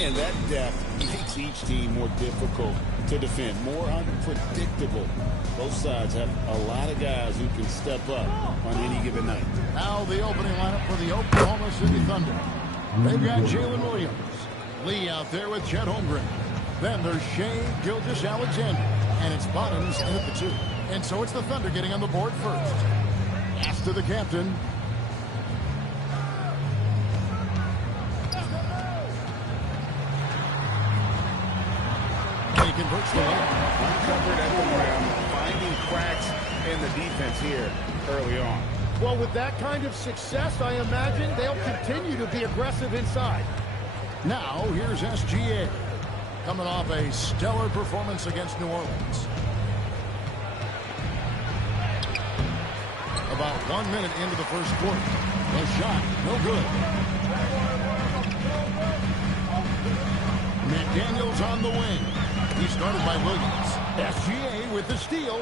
And that depth makes each team more difficult to defend, more unpredictable. Both sides have a lot of guys who can step up on any given night. Now the opening lineup for the Oklahoma City Thunder. They've got Jalen Williams. Lee out there with Chet Holmgren. Then there's Shea Gilgeous-Alexander. And it's Bottoms in at the 2. And so it's the Thunder getting on the board first. Pass to the captain. He converts the layup. Uncovered at the rim, finding cracks in the defense here early on. Well, with that kind of success, I imagine they'll continue to be aggressive inside. Now, here's SGA. Coming off a stellar performance against New Orleans. About 1 minute into the first quarter. The shot, no good. McDaniels on the wing. He's guarded by Williams. SGA with the steal.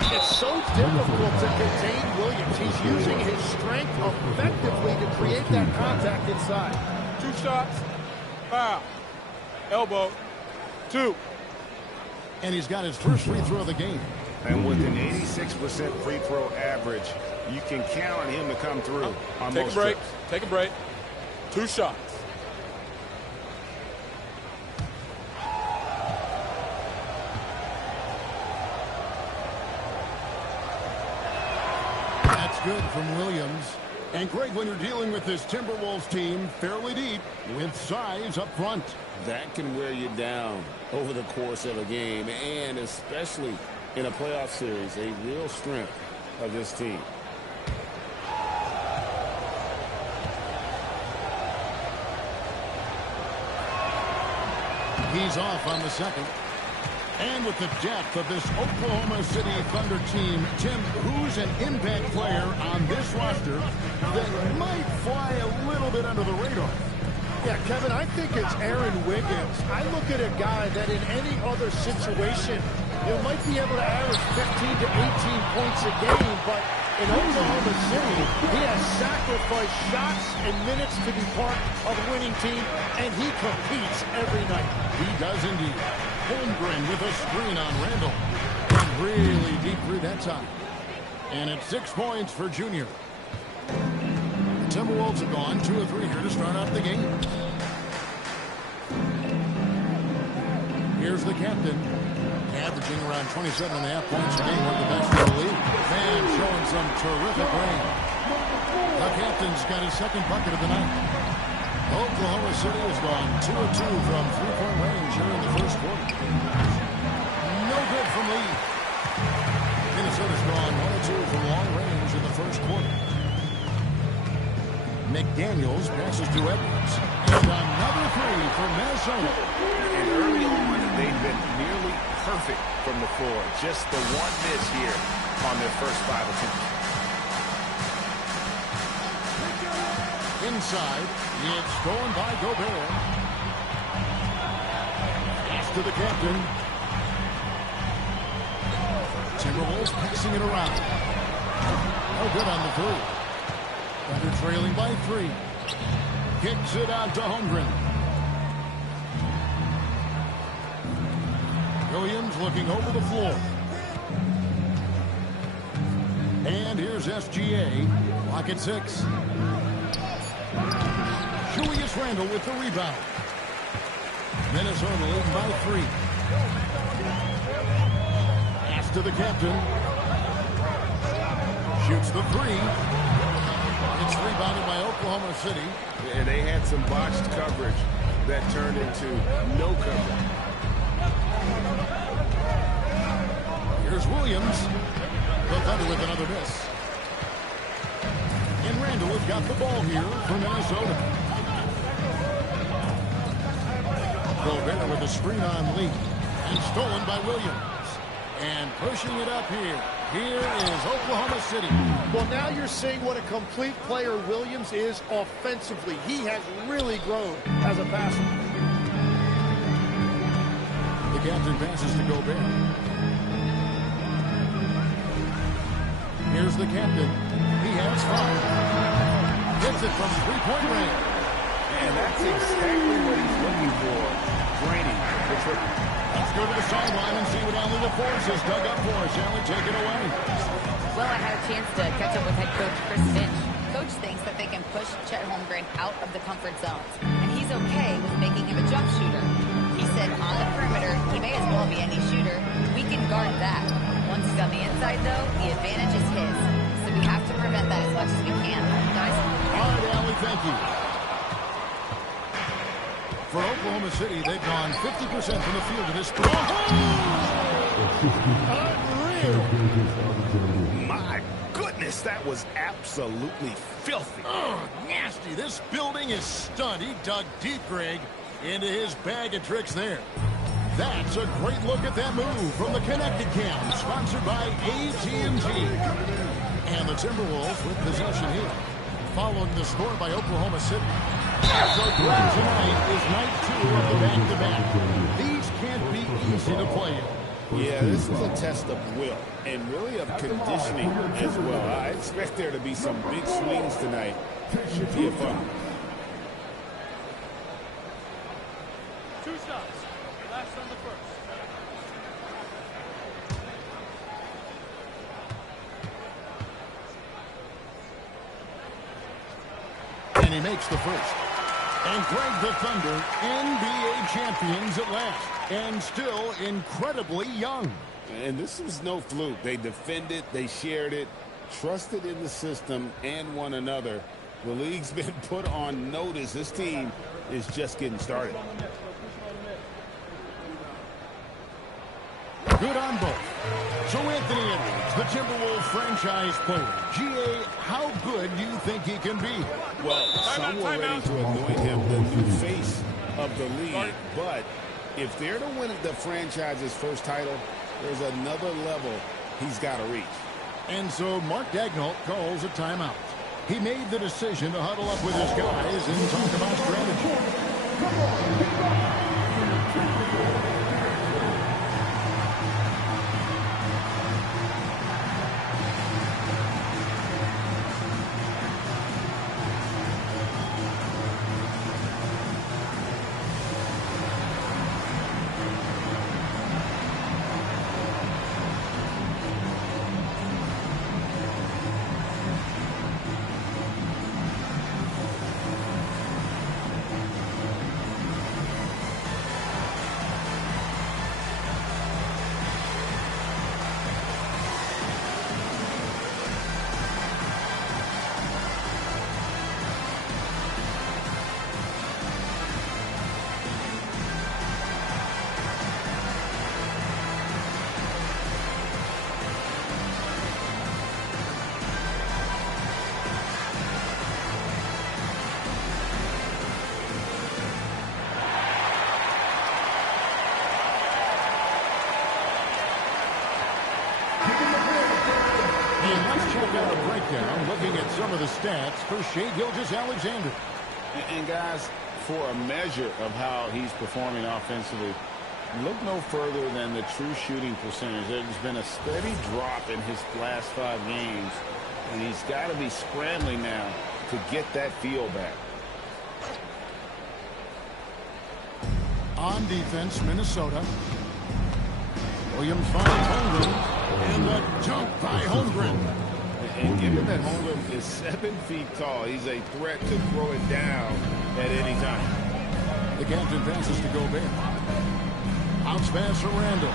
It's so difficult to contain Williams. He's using his strength effectively to create that contact inside. 2 shots, foul, elbow, 2. And he's got his first free throw of the game. And with an 86% free throw average, you can count on him to come through on Take most a break. trips. Take a break. 2 shots. That's good from Williams. And Greg, when you're dealing with this Timberwolves team, fairly deep, with size up front. That can wear you down over the course of a game, and especially in a playoff series, a real strength of this team. He's off on the second. And with the depth of this Oklahoma City Thunder team, Tim, who's an impact player on this roster that might fly a little bit under the radar? Yeah, Kevin, I think it's Aaron Wiggins. I look at a guy that in any other situation, you might be able to average 15 to 18 points a game, but in Oklahoma City, he has sacrificed shots and minutes to be part of a winning team, and he competes every night. He does indeed. Holmgren with a screen on Randall. And really deep through that time. And it's 6 points for Junior. The Timberwolves have gone 2 of 3 here to start out the game. Here's the captain. Averaging around 27.5 points a game, one of the best in the league. And showing some terrific range. The captain's got his second bucket of the night. Oklahoma City has gone 2 of 2 from three-point range here in the first quarter. No good from Lee. Minnesota's gone 1 of 2 from long range in the first quarter. McDaniels passes to Edwards. And another 3 for Minnesota. And early on, they've been nearly perfect from the floor. Just the one miss here on their first 5 attempts. Inside, it's stolen by Gobert. Pass to the captain. Timberwolves passing it around. No good on the 3. Thunder trailing by 3. Kicks it out to Holmgren. Williams looking over the floor. And here's SGA. Lock at 6. Julius Randle with the rebound. Minnesota leading by 3. Pass to the captain. Shoots the 3. It's rebounded by Oklahoma City. And they had some botched coverage that turned into no coverage. Here's Williams. The Thunder with another miss. And Randle has got the ball here for Minnesota. Gobert with a screen on Lee. And stolen by Williams. And pushing it up here. Here is Oklahoma City. Well, now you're seeing what a complete player Williams is offensively. He has really grown as a passer. The captain passes to Gobert. Here's the captain. He has 5. Gets it from 3-point range. And that's exactly what he's looking over the sideline and see what Allie LaForce has dug up for us. Allie, take it away. Well, I had a chance to catch up with head coach Chris Finch. Coach thinks that they can push Chet Holmgren out of the comfort zones, and he's okay with making him a jump shooter. He said on the perimeter, he may as well be any shooter. We can guard that. Once he's on the inside, though, the advantage is his. So we have to prevent that as much as we can. Guys? All right, Allie, thank you. For Oklahoma City, they've gone 50% from the field to this point. Unreal. My goodness, that was absolutely filthy. Oh, nasty. This building is stunned. He dug deep, Greg, into his bag of tricks there. That's a great look at that move from the Connected Cam, sponsored by AT&T. And the Timberwolves with possession here, following the score by Oklahoma City. So tonight is night 2 of the back-to-back. These can't be easy to play in. Yeah, this is a test of will and really of conditioning as well. I expect there to be some big swings tonight. Should be a fun one. 2 shots. Last on the first. And he makes the first. And Greg, the Thunder, NBA champions at last, and still incredibly young. And this was no fluke. They defended, they shared it, trusted in the system and one another. The league's been put on notice. This team is just getting started. Good on both. So Anthony Edwards, the Timberwolves franchise player. GA, how good do you think he can be? Well, some were ready to anoint him the new face of the league, but if they're to win the franchise's first title, there's another level he's got to reach. And so Mark Daigneault calls a timeout. He made the decision to huddle up with his guys and talk about strategy. Come on. Looking at some of the stats for Shai Gilgeous-Alexander. And guys, for a measure of how he's performing offensively, look no further than the true shooting percentage. There's been a steady drop in his last 5 games, and he's got to be scrambling now to get that feel back. On defense, Minnesota. Williams finds Holmgren, and the dunk by Holmgren. And given that Holmgren is 7 feet tall, he's a threat to throw it down at any time. The captain passes to Gobert. Bounce pass for Randall.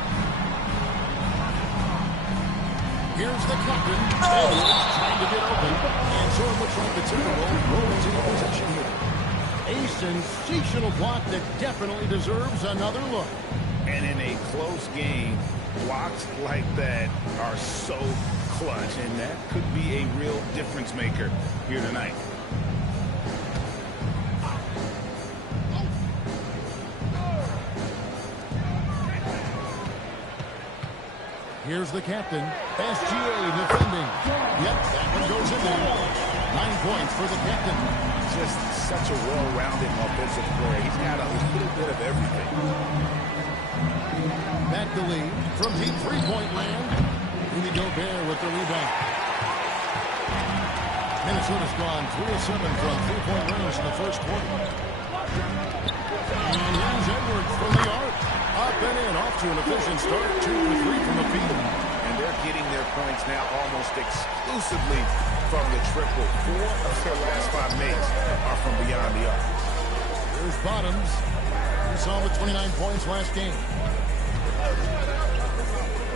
Here's the captain. Edwards trying to get open. And so it looks like the Timberwolves roll into possession here. A sensational block that definitely deserves another look. And in a close game, blocks like that are so clutch, and that could be a real difference maker here tonight. Here's the captain. SGA defending. Yep, that one goes in there. 9 points for the captain. Just such a well-rounded offensive player. He's got a little bit of everything. Back the lead from deep three-point land. Rudy Gobert with the rebound. Minnesota's gone 3 of 7 from three-point range in the first quarter. And here's Edwards from the arc. Up and in, off to an efficient start, 2 for 3 from the field. And they're getting their points now almost exclusively from the triple. 4 of their last 5 makes are from beyond the arc. Here's Bottoms. He saw him with 29 points last game.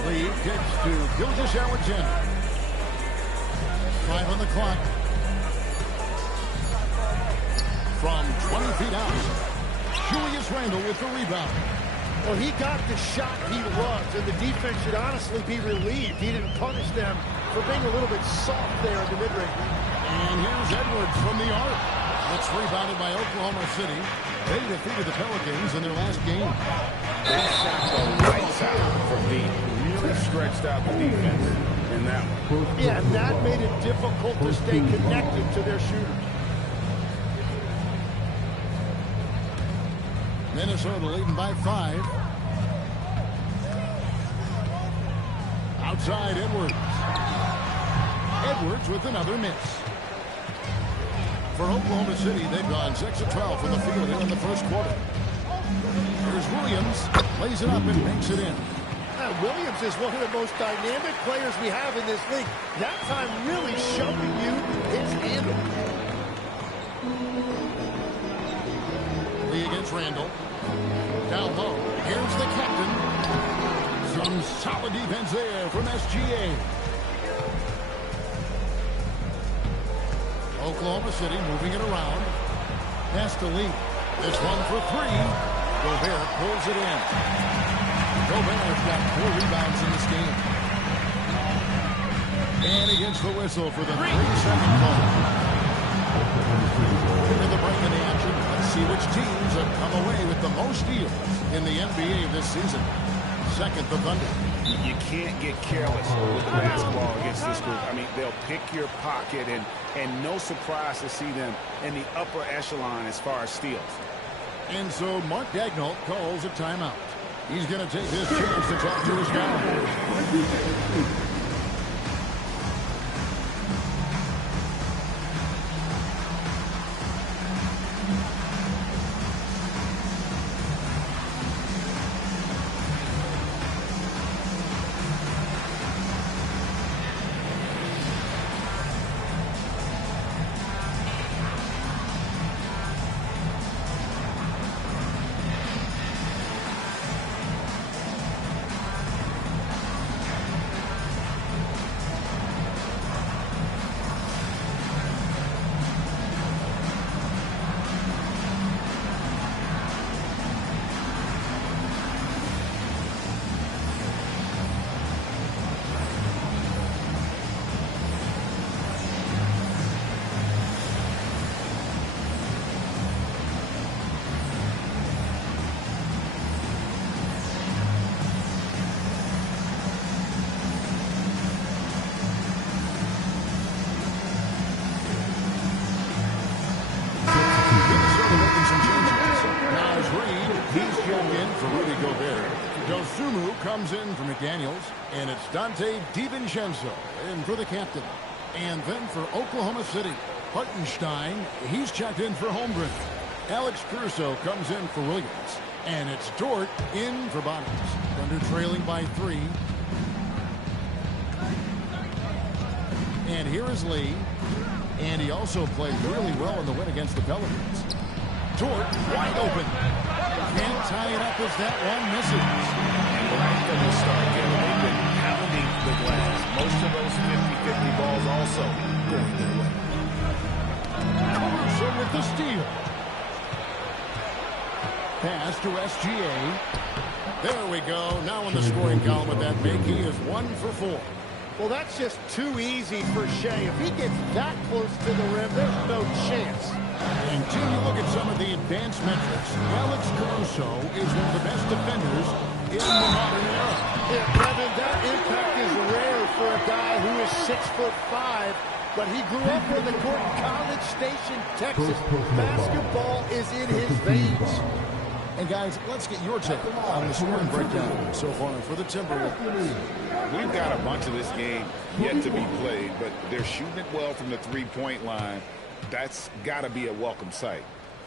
Lee kicks to Gilgeous-Alexander. 5 on the clock. From 20 feet out, Julius Randle with the rebound. Well, he got the shot he loves, and the defense should honestly be relieved. He didn't punish them for being a little bit soft there in the mid-range. And here's Edwards from the arc. It's rebounded by Oklahoma City. They defeated the Pelicans in their last game. They shot the lights out for deep. Really stretched out the defense in that one. Yeah, and that made it difficult to stay connected to their shooters. Minnesota leading by 5. Outside Edwards. Edwards with another miss. For Oklahoma City, they've gone 6 of 12 from the field here in the first quarter. Here's Williams. Lays it up and makes it in. Williams is one of the most dynamic players we have in this league. That time really showing you his handle. Lee against Randall. Down low. Here's the captain. Some solid defense there from SGA. Oklahoma City moving it around. Pass to Lee. This one for 3. Gobert pulls it in. Gobert's got 4 rebounds in this game. And he gets the whistle for the 3-second call. In the break in the action, let's see which teams have come away with the most steals in the NBA this season. Second, the Thunder. You can't get careless with the basketball against this group. I mean, they'll pick your pocket, and no surprise to see them in the upper echelon as far as steals. And so Mark Daigneault calls a timeout. He's going to take his chance to talk to his guys. Comes in for McDaniels, and it's Dante DiVincenzo in for the captain. And then for Oklahoma City, Hartenstein, he's checked in for Holmgren. Alex Caruso comes in for Williams, and it's Dort in for Bottoms. Thunder trailing by 3. And here is Lee, and he also played really well in the win against the Pelicans. Dort wide open. Can't tie it up as that one misses. Right from the start, they've been pounding the glass. Most of those 50-50 balls also going their way. So with the steal. Pass to SGA. There we go. Now in the scoring column with that make, he is 1 for 4. Well, that's just too easy for Shea. If he gets that close to the rim, there's no chance. And Tim, you look at some of the advanced metrics. Alex Caruso is one of the best defenders in the modern era. Yeah, Kevin, that impact is rare for a guy who is 6'5", but he grew up on the court in College Station, Texas. Basketball is in his veins. And guys, let's get your take on the scoring breakdown so far for the Timberwolves. We've got a bunch of this game yet to be played, but they're shooting it well from the three-point line. That's got to be a welcome sight.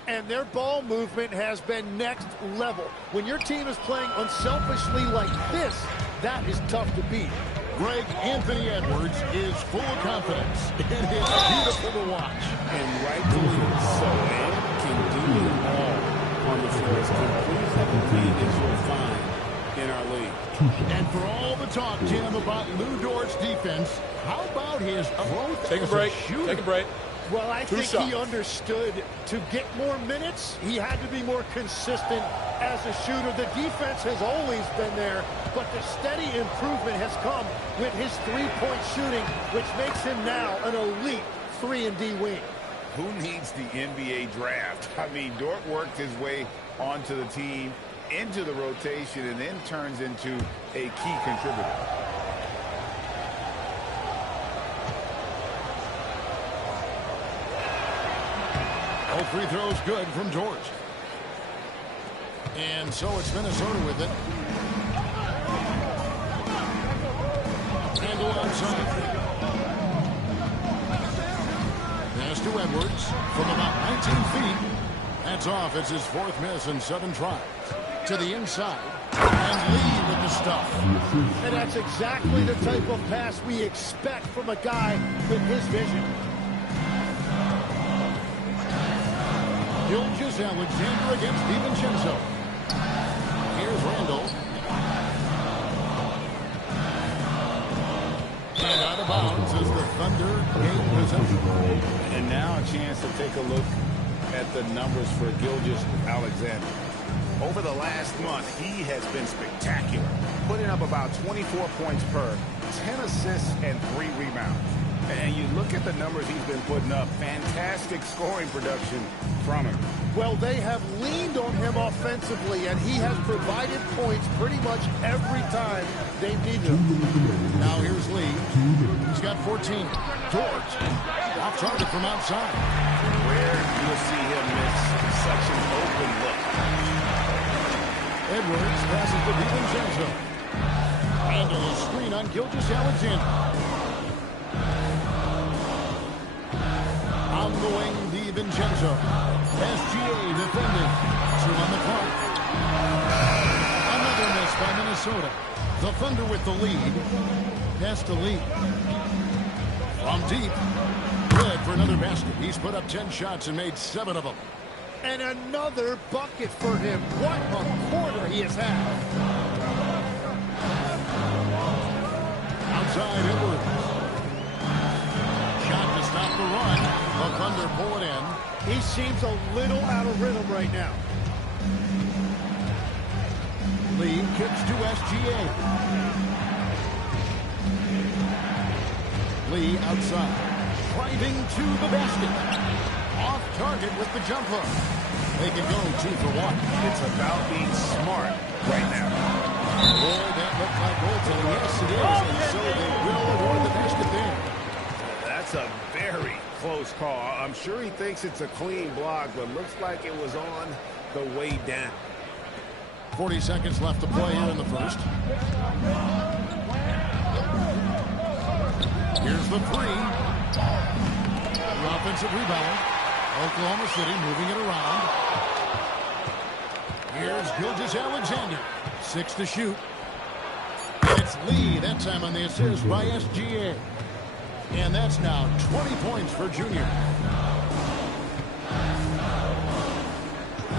And their ball movement has been next level. When your team is playing unselfishly like this, that is tough to beat. Greg, Anthony Edwards is full of confidence. It is beautiful to watch. And rightfully so. And can do it all on the floor. As complete as you'll find in our league. And for all the talk, Jim, about Lou Dort's defense, how about his growth Take a as break. shooter? Take a break. Well, I think shots. he understood to get more minutes, he had to be more consistent as a shooter. The defense has always been there, but the steady improvement has come with his three-point shooting, which makes him now an elite 3-and-D wing. Who needs the NBA draft? I mean, Dort worked his way onto the team, into the rotation, and then turns into a key contributor. All free throws good from George. And so it's Minnesota with it. Handle outside. Pass to Edwards from about 19 feet. That's off. It's his fourth miss in 7 tries. To the inside. And Lee with the stuff. And that's exactly the type of pass we expect from a guy with his vision. Gilgeous Alexander against DiVincenzo. Here's Randall. And out of bounds as the Thunder gain possession. And now a chance to take a look at the numbers for Gilgeous Alexander. Over the last month, he has been spectacular, putting up about 24 points per, 10 assists, and 3 rebounds. And you look at the numbers he's been putting up, fantastic scoring production from him. Well, they have leaned on him offensively, and he has provided points pretty much every time they've needed him. Now here's Lee. He's got 14. George off target from outside. Where you'll see him miss such an open look. Edwards passes to DiVincenzo. Handle a screen on Gilgeous Alexander. On the wing, DiVincenzo. SGA defending. 2 on the clock. Another miss by Minnesota. The Thunder with the lead. Pass to Lee. From deep. Good for another basket. He's put up 10 shots and made 7 of them. And another bucket for him. What a quarter he has had. Outside Edwards. Shot to stop the run. The Thunder pull it in. He seems a little out of rhythm right now. Lee kicks to SGA. Lee outside. Driving to the basket. Off target with the jump hook. They can go 2 for 1. It's about being smart right now. Boy, that looked like goaltending. Yes, it is. And so they will award the basket there. That's a very close call. I'm sure he thinks it's a clean block, but looks like it was on the way down. 40 seconds left to play here in the first. Here's the 3. The offensive rebound. Oklahoma City moving it around. Here's Gilgeous Alexander. 6 to shoot. It's Lee, that time on the assist by SGA. And that's now 20 points for Junior.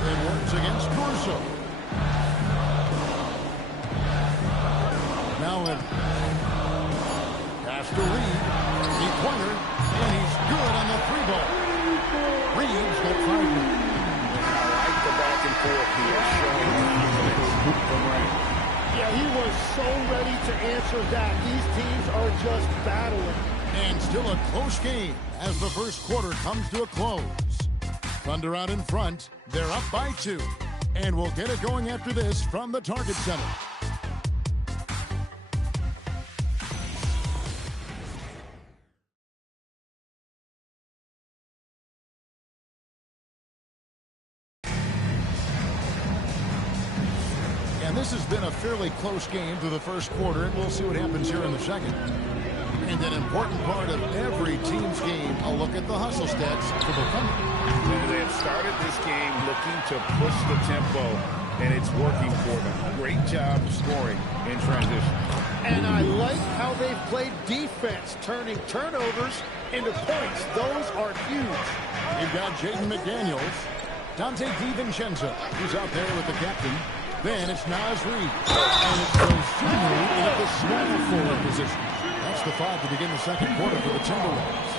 Edwards against Corso. Now in. Pass to Reed. Three-pointer. And he's good on the 3-ball. Reed's got 5 points. I like the back and forth here, showing confidence from Ray. Yeah, he was so ready to answer that. These teams are just battling. And still a close game as the first quarter comes to a close. Thunder out in front. They're up by 2. And we'll get it going after this from the Target Center. And this has been a fairly close game through the first quarter, and we'll see what happens here in the second. And an important part of every team's game, a look at the hustle stats for the Thunder. They have started this game looking to push the tempo, and it's working for them. Great job scoring in transition. And I like how they've played defense, turning turnovers into points. Those are huge. You've got Jaden McDaniels. Dante DiVincenzo, who's out there with the captain. Then it's Naz Reid. And it's Dosunmu in the small forward position. That's the 5 to begin the second quarter for the Timberwolves.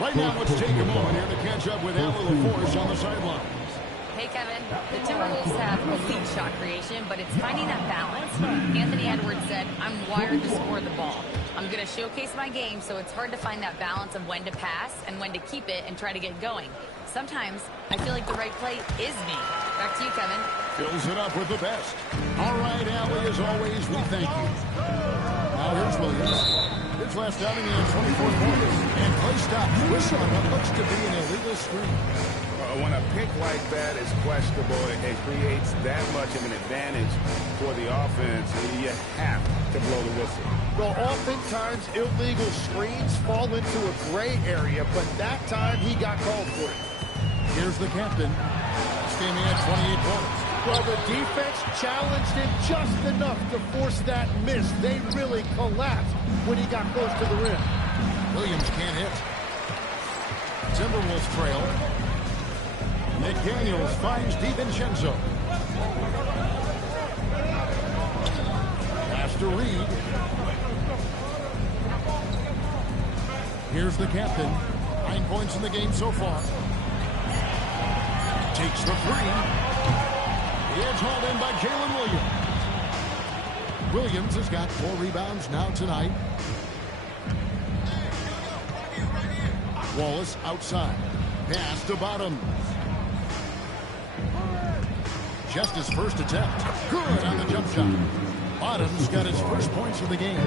Right now, let's take a moment here to catch up with Al LaForce on the sidelines. Hey, Kevin. The Timberwolves have elite shot creation, but it's finding that balance. Anthony Edwards said, I'm wired to score the ball. I'm going to showcase my game, so it's hard to find that balance of when to pass and when to keep it and try to get going. Sometimes I feel like the right play is me. Back to you, Kevin. Fills it up with the best. All right, Allie, as always, we thank you. Now here's Williams. His last outing in 24 points. And play stops. Whistle on what looks to be an illegal screen. When a pick like that is questionable, it creates that much of an advantage for the offense. You have to blow the whistle. Well, oftentimes illegal screens fall into a gray area, but that time he got called for it. Here's the captain. Standing at 28 points. Well, the defense challenged him just enough to force that miss. They really collapsed when he got close to the rim. Williams can't hit. Timberwolves trail. McDaniels finds DiVincenzo. Pass to Reid. Here's the captain. 9 points in the game so far. Takes the 3. It's hauled in by Jalen Williams. Williams has got 4 rebounds now tonight. Wallace outside. Pass to Bottoms. Just his first attempt. Good on the jump shot. Bottoms got his first points of the game.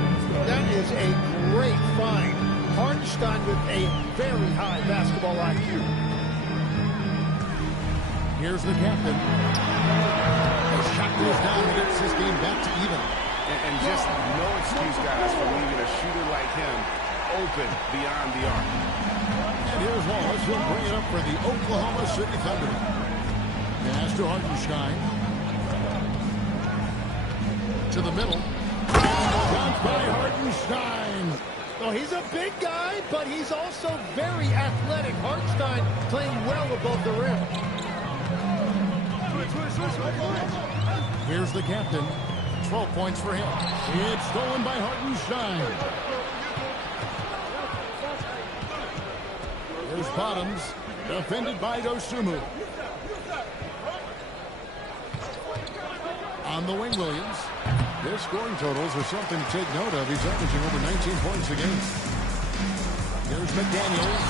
That is a great find. Hartenstein with a very high basketball IQ. Here's the captain. The shot goes down and gets this game back to even. And just no excuse, guys, for leaving a shooter like him open beyond the arc. And here's Wallace. He'll bring it up for the Oklahoma City Thunder. Pass to Hartenstein. To the middle. Dunked by Hartenstein. Well, he's a big guy, but he's also very athletic. Hartenstein playing well above the rim. Here's the captain. 12 points for him. It's stolen by Hartenstein. Here's Bottoms. Defended by Dosunmu. On the wing, Williams. Their scoring totals are something to take note of. He's averaging over 19 points a game. Here's McDaniels.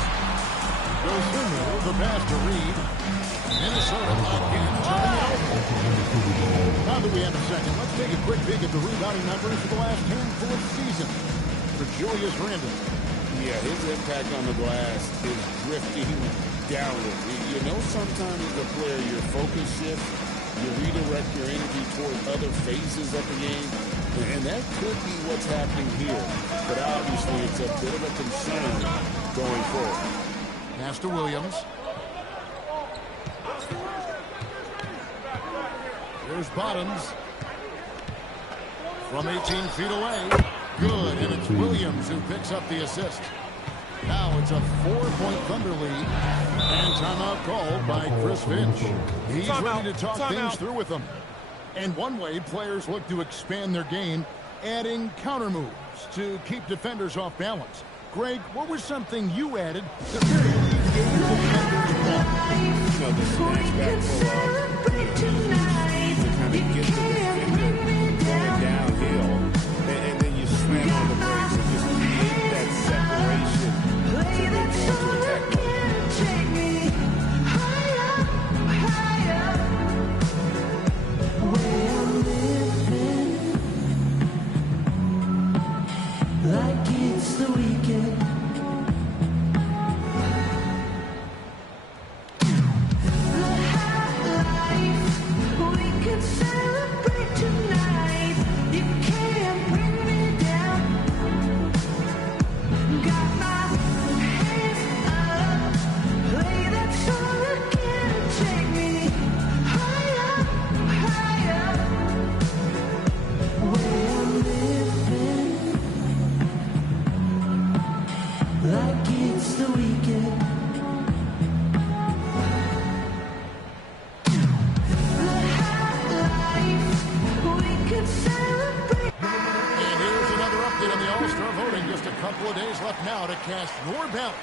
Dosunmu, the pass to Reid. Minnesota again turning it over. Now that we have a second, let's take a quick peek at the rebounding numbers for the last handful of seasons for Julius Randle. Yeah, his impact on the glass is drifting downward. You know, sometimes as a player, your focus shifts. You redirect your energy toward other phases of the game, and that could be what's happening here. But obviously, it's a bit of a concern going forward. Pass to Williams. Here's Bottoms. From 18 feet away. Good, and it's Williams who picks up the assist. Now it's a 4-point Thunder lead. And timeout called by Chris Finch. He's ready to talk things through with them. And one way players look to expand their game, adding counter moves to keep defenders off balance. Greg, what was something you added to really gave defenders balance? You know, the snatch back to kind of get the defender going downhill, and then you slam on the brakes and just create that separation to then go into attack mode. Like it's the weekend. The high life, we can celebrate tonight. You can't bring me down. couple of days left now to cast your ballot.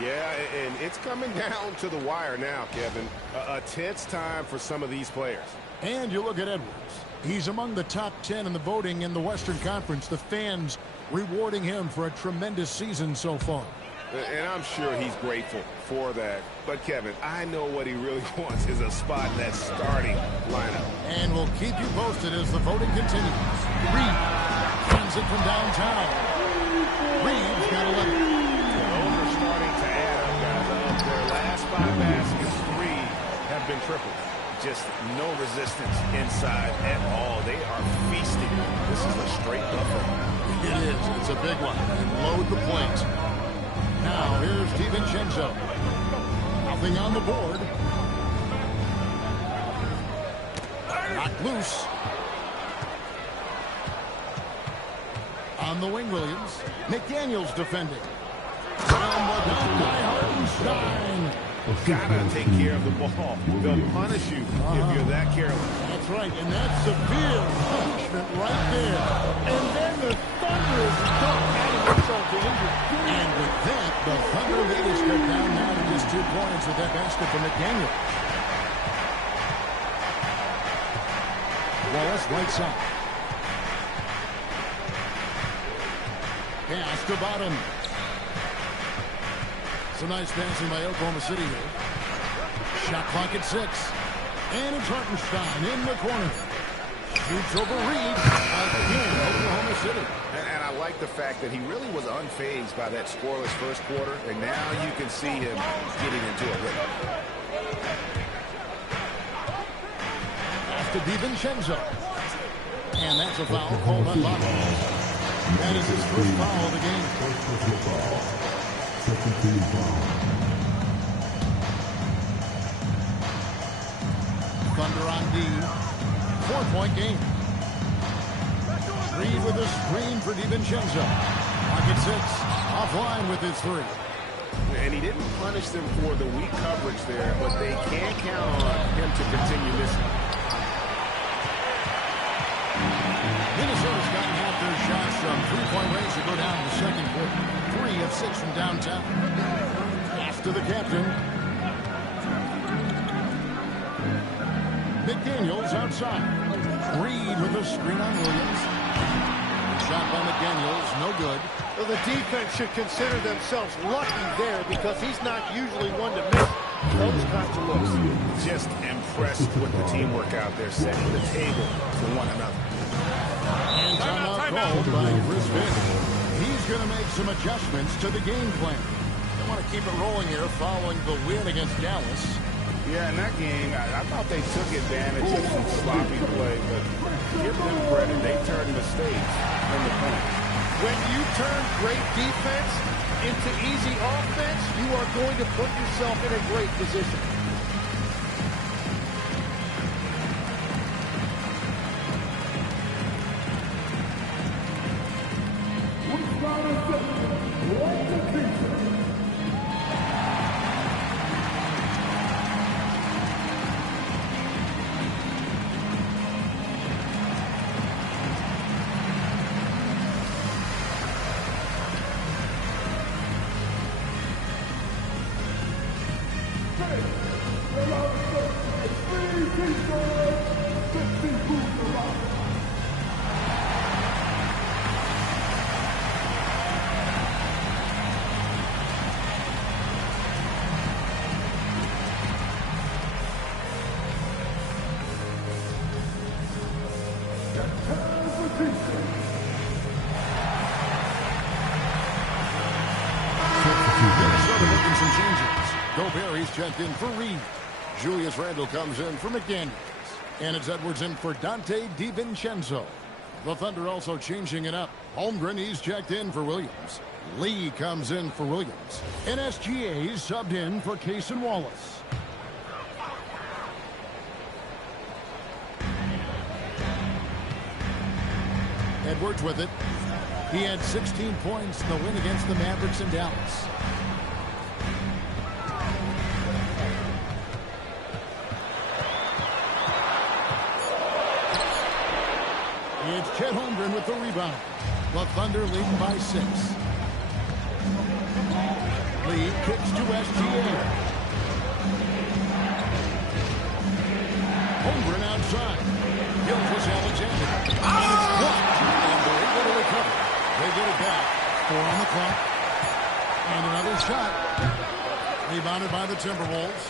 Yeah, and it's coming down to the wire now, Kevin. A tense time for some of these players. And you look at Edwards. He's among the top 10 in the voting in the Western Conference. The fans rewarding him for a tremendous season so far. And I'm sure he's grateful for that. But, Kevin, I know what he really wants is a spot in that starting lineup. And we'll keep you posted as the voting continues. Reed hands it from downtown. Reed's got 11. Those are starting to add up, guys. Of their last 5 baskets, 3 have been triples. Just no resistance inside at all. They are feasting. This is a straight buffet. It is. It's a big one. And load the plate. Now, here's DiVincenzo. Nothing on the board. Knocked loose. On the wing, Williams. McDaniels defending. Down by Hartenstein. Gotta take care of the ball. They'll punish you if you're that careless. That's right, and that's severe punishment right there. And then the Thunder is stuck adding themselves to injury. And with that, the Thunder lead is cut down now to just 2 points with that basket from McDaniel. Wallace right side. Pass to bottom. It's a nice passing by Oklahoma City here. Shot clock at 6. And it's Hartenstein in the corner. Shoots over Reed. Again, Oklahoma City. And I like the fact that he really was unfazed by that scoreless first quarter. And now you can see him getting into a rhythm. After DiVincenzo. And that's a foul called on Lotto. That is his first foul of the game. Thunder on D. 4-point game. Reed with a screen for DiVincenzo. Pocket 6. Offline with his 3. And he didn't punish them for the weak coverage there, but they can count on him to continue missing. Minnesota's gotten half their shots from 3-point range to go down in the second quarter. 3 of 6 from downtown. Pass to the captain. McDaniels outside. Reed with a screen on Williams. Shot by McDaniels, no good. Well, the defense should consider themselves lucky there because he's not usually one to miss those kinds of looks. Just impressed with the teamwork out there, setting the table for one another. And timeout called by Chris Finch. He's going to make some adjustments to the game plan. They want to keep it rolling here following the win against Dallas. Yeah, in that game, I thought they took advantage of some sloppy play, but give them credit. They turned mistakes into points. When you turn great defense into easy offense, you are going to put yourself in a great position. Minnesota making some changes. Gobert's checked in for Reed. Julius Randle comes in for McDaniels. And it's Edwards in for Dante DiVincenzo. The Thunder also changing it up. Holmgren, he's checked in for Williams. Lee comes in for Williams. And SGA's subbed in for Cason Wallace. Edwards with it. He had 16 points in the win against the Mavericks in Dallas. It's Chet Holmgren with the rebound. The Thunder leading by 6. Lead kicks to SGA. Holmgren outside. Gilgeous-Alexander. And it's blocked. And they're able to recover. They get it back. 4 on the clock. And another shot. Rebounded by the Timberwolves.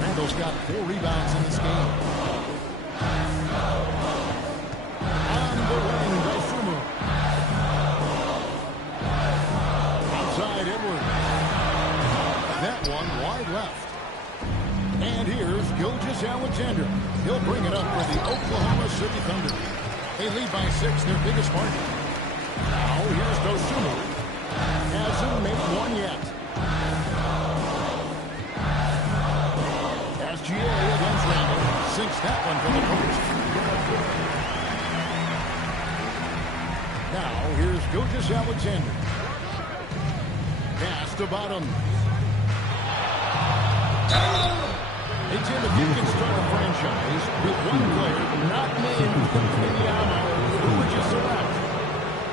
Randall's got 4 rebounds in this game. On the wing, Dosunmu. Outside Edwards. That one wide left. And here's Gilgeous-Alexander. He'll bring it up for the Oklahoma City Thunder. They lead by 6, their biggest margin. Now here's Dosunmu. Hasn't made one yet. SGA against Randall. Sinks that one from the post. Now here's Gilgeous-Alexander. Pass to Bottom. Hey, Tim, if you can start a franchise with one player not named Indiana, who would you select?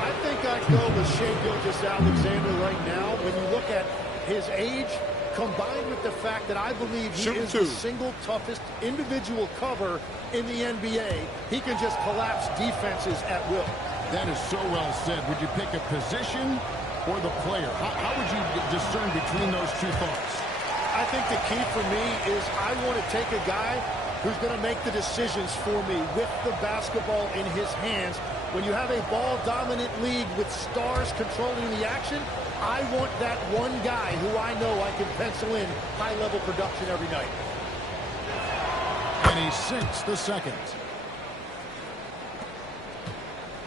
I think I'd go with Shai Gilgeous-Alexander right now. When you look at his age, combined with the fact that I believe he is the single toughest individual cover in the NBA, he can just collapse defenses at will. That is so well said. Would you pick a position or the player? How would you discern between those two thoughts? I think the key for me is I want to take a guy who's going to make the decisions for me with the basketball in his hands. When you have a ball-dominant league with stars controlling the action, I want that one guy who I know I can pencil in high-level production every night. And he sinks the second.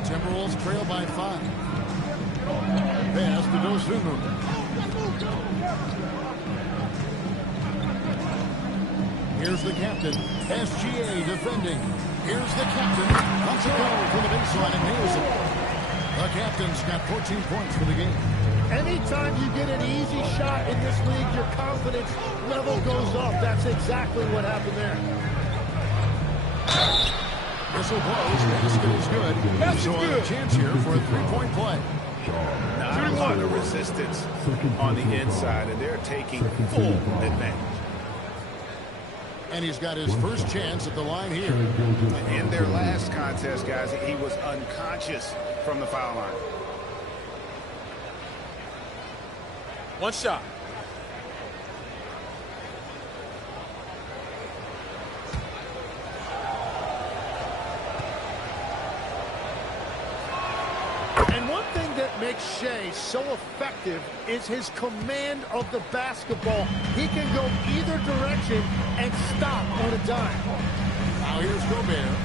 Timberwolves trail by 5. Pass to Dosunmu. Here's the captain. SGA defending. Here's the captain. Let's go from the baseline and nails it. The captain's got 14 points for the game. Anytime you get an easy shot in this league, your confidence level goes up. That's exactly what happened there. Whistle blows. Basket is good. So a chance here for a 3-point play. Not a lot of resistance on the inside, and they're taking full advantage. And he's got his first chance at the line here. In their last contest, guys, he was unconscious from the foul line. One shot. And one thing that makes Shai so effective is his command of the basketball. He can go either direction and stop on a dime. Now here's Gobert.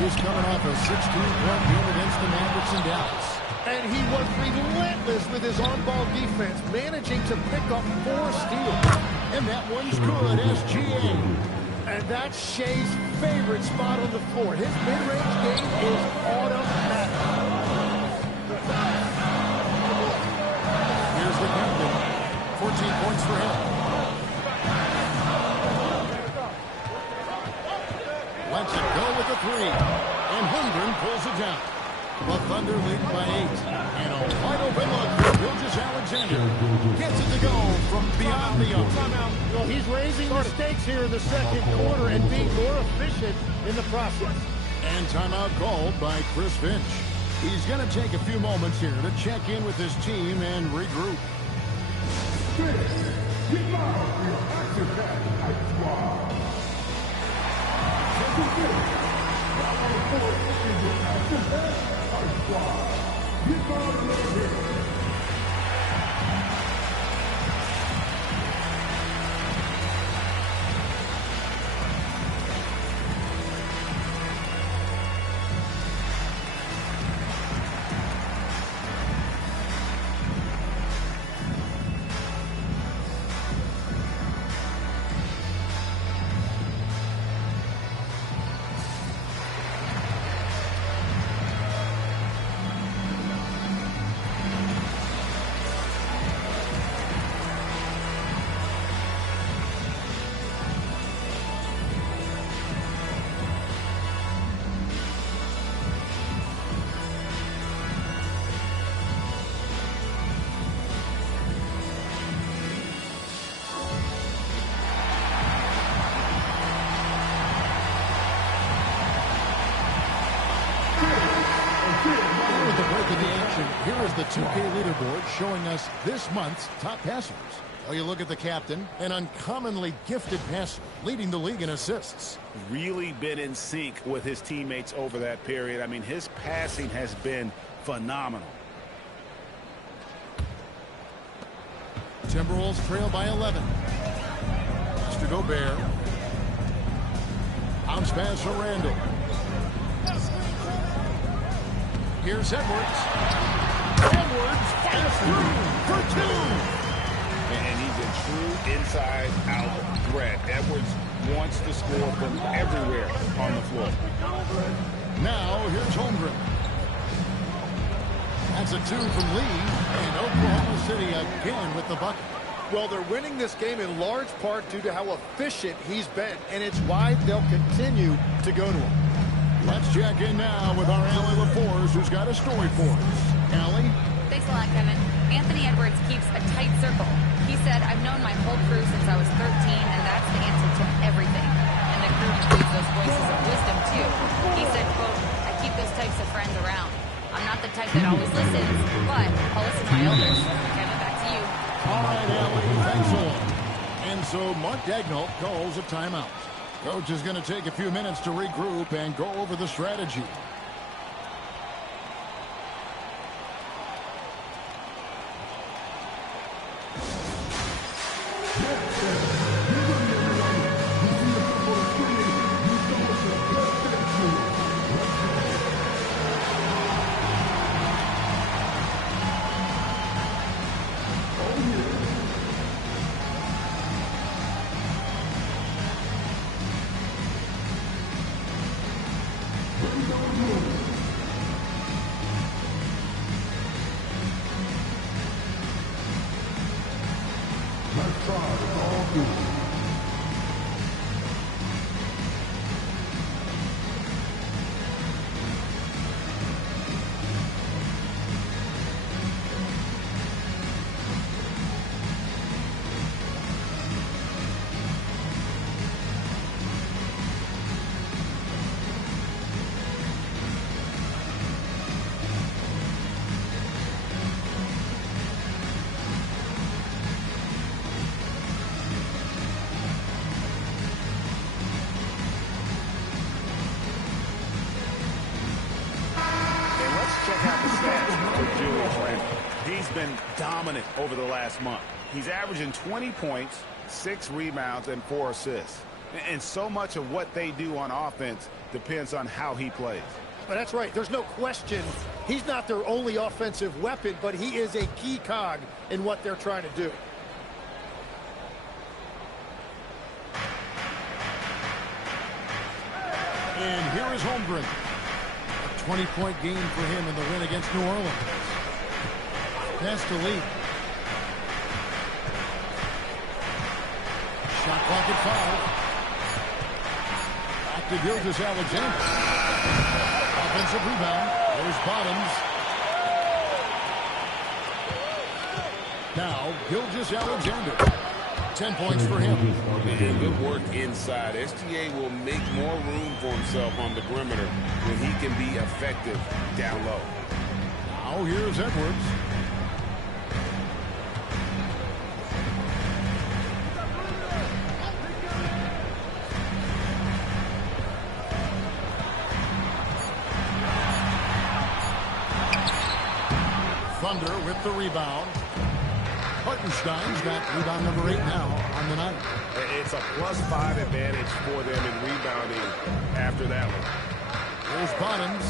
He's coming off a 16-point win against the Mavericks in Dallas. And he was relentless with his on-ball defense, managing to pick up 4 steals. And that one's good, SGA. And that's Shai's favorite spot on the floor. His mid-range game is automatic. Here's the captain. 14 points for him. Lets it go with the 3. And Holmgren pulls it down. The Thunder lead by 8. And a wide open look for Gilgeous-Alexander. Gets it to go from beyond the arc. Well, he's raising the stakes here in the second quarter and being more efficient in the process. And timeout called by Chris Finch. He's going to take a few moments here to check in with his team and regroup. to the action. Here is the 2K leaderboard showing us this month's top passers. Well, you look at the captain, an uncommonly gifted passer, leading the league in assists. Really been in sync with his teammates over that period. I mean, his passing has been phenomenal. Timberwolves trail by 11. To Gobert. Bounce pass for Randall. Here's Edwards. Edwards fires through for two. And he's a true inside-out threat. Edwards wants to score from everywhere on the floor. Now here's Holmgren. That's a 2 from Lee. And Oklahoma City again with the bucket. Well, they're winning this game in large part due to how efficient he's been, and it's why they'll continue to go to him. Let's check in now with our Allie LaForce, who's got a story for us. Allie? Thanks a lot, Kevin. Anthony Edwards keeps a tight circle. He said, I've known my whole crew since I was 13, and that's the answer to everything. And the crew includes those voices of wisdom, too. He said, quote, I keep those types of friends around. I'm not the type that always listens, but I'll listen to my elders. Kevin, back to you. All right, Allie, thanks a lot. And so Mark Dagnall calls a timeout. Coach is going to take a few minutes to regroup and go over the strategy. He's been dominant over the last month. He's averaging 20 points, 6 rebounds, and 4 assists. And so much of what they do on offense depends on how he plays. But that's right. There's no question he's not their only offensive weapon, but he is a key cog in what they're trying to do. And here is Holmgren. A 20-point game for him in the win against New Orleans. Pass to Lee. Shot clock at 5. Back to Gilgeous-Alexander. Offensive rebound. There's Bottoms. Now, Gilgeous-Alexander. 10 points for him. And good work inside. SGA will make more room for himself on the perimeter when he can be effective down low. Now here's Edwards. Thunder with the rebound. Hartenstein's got rebound number 8 now on the night. It's a +5 advantage for them in rebounding after that one. Here's Bottoms.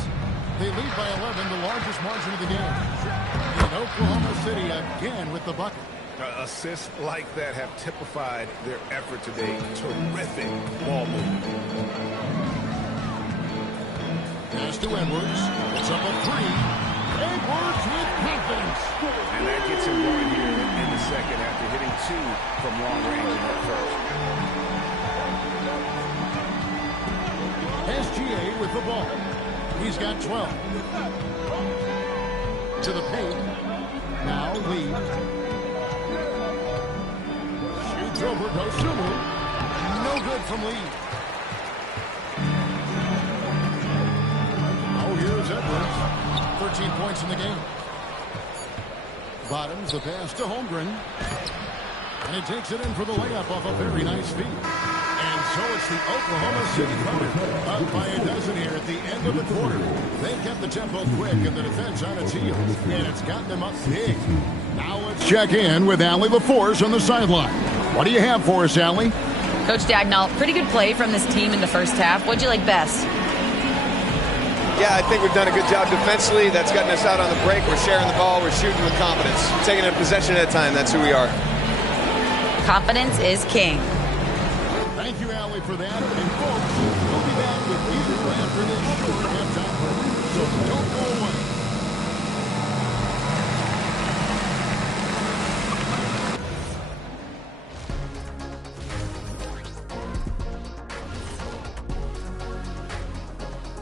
They lead by 11, the largest margin of the game. And Oklahoma City again with the bucket. Assists like that have typified their effort today. Terrific ball movement. Pass to Edwards. It's up a 3. Edwards with confidence. And that gets him going here in the second after hitting 2 from long range in that first. SGA with the ball. He's got 12. To the paint. Now lead. Shoots over Dosunmu. No good from Lee. Now here's Edwards. For 2. 14 points in the game. Bottoms the pass to Holmgren. And he takes it in for the layup off a very nice feed. And so it's the Oklahoma City Thunder up by a dozen here at the end of the quarter. They've kept the tempo quick and the defense on its heels. And it's gotten them up big. Now let's check in with Allie LaForce on the sideline. What do you have for us, Allie? Coach Dagnall, pretty good play from this team in the first half. What'd you like best? Yeah, I think we've done a good job defensively. That's gotten us out on the break. We're sharing the ball. We're shooting with confidence. Taking a possession at a time. That's who we are. Confidence is king. Thank you, Allie, for that. And folks, we'll be back with you after this short halftime break. So don't go away.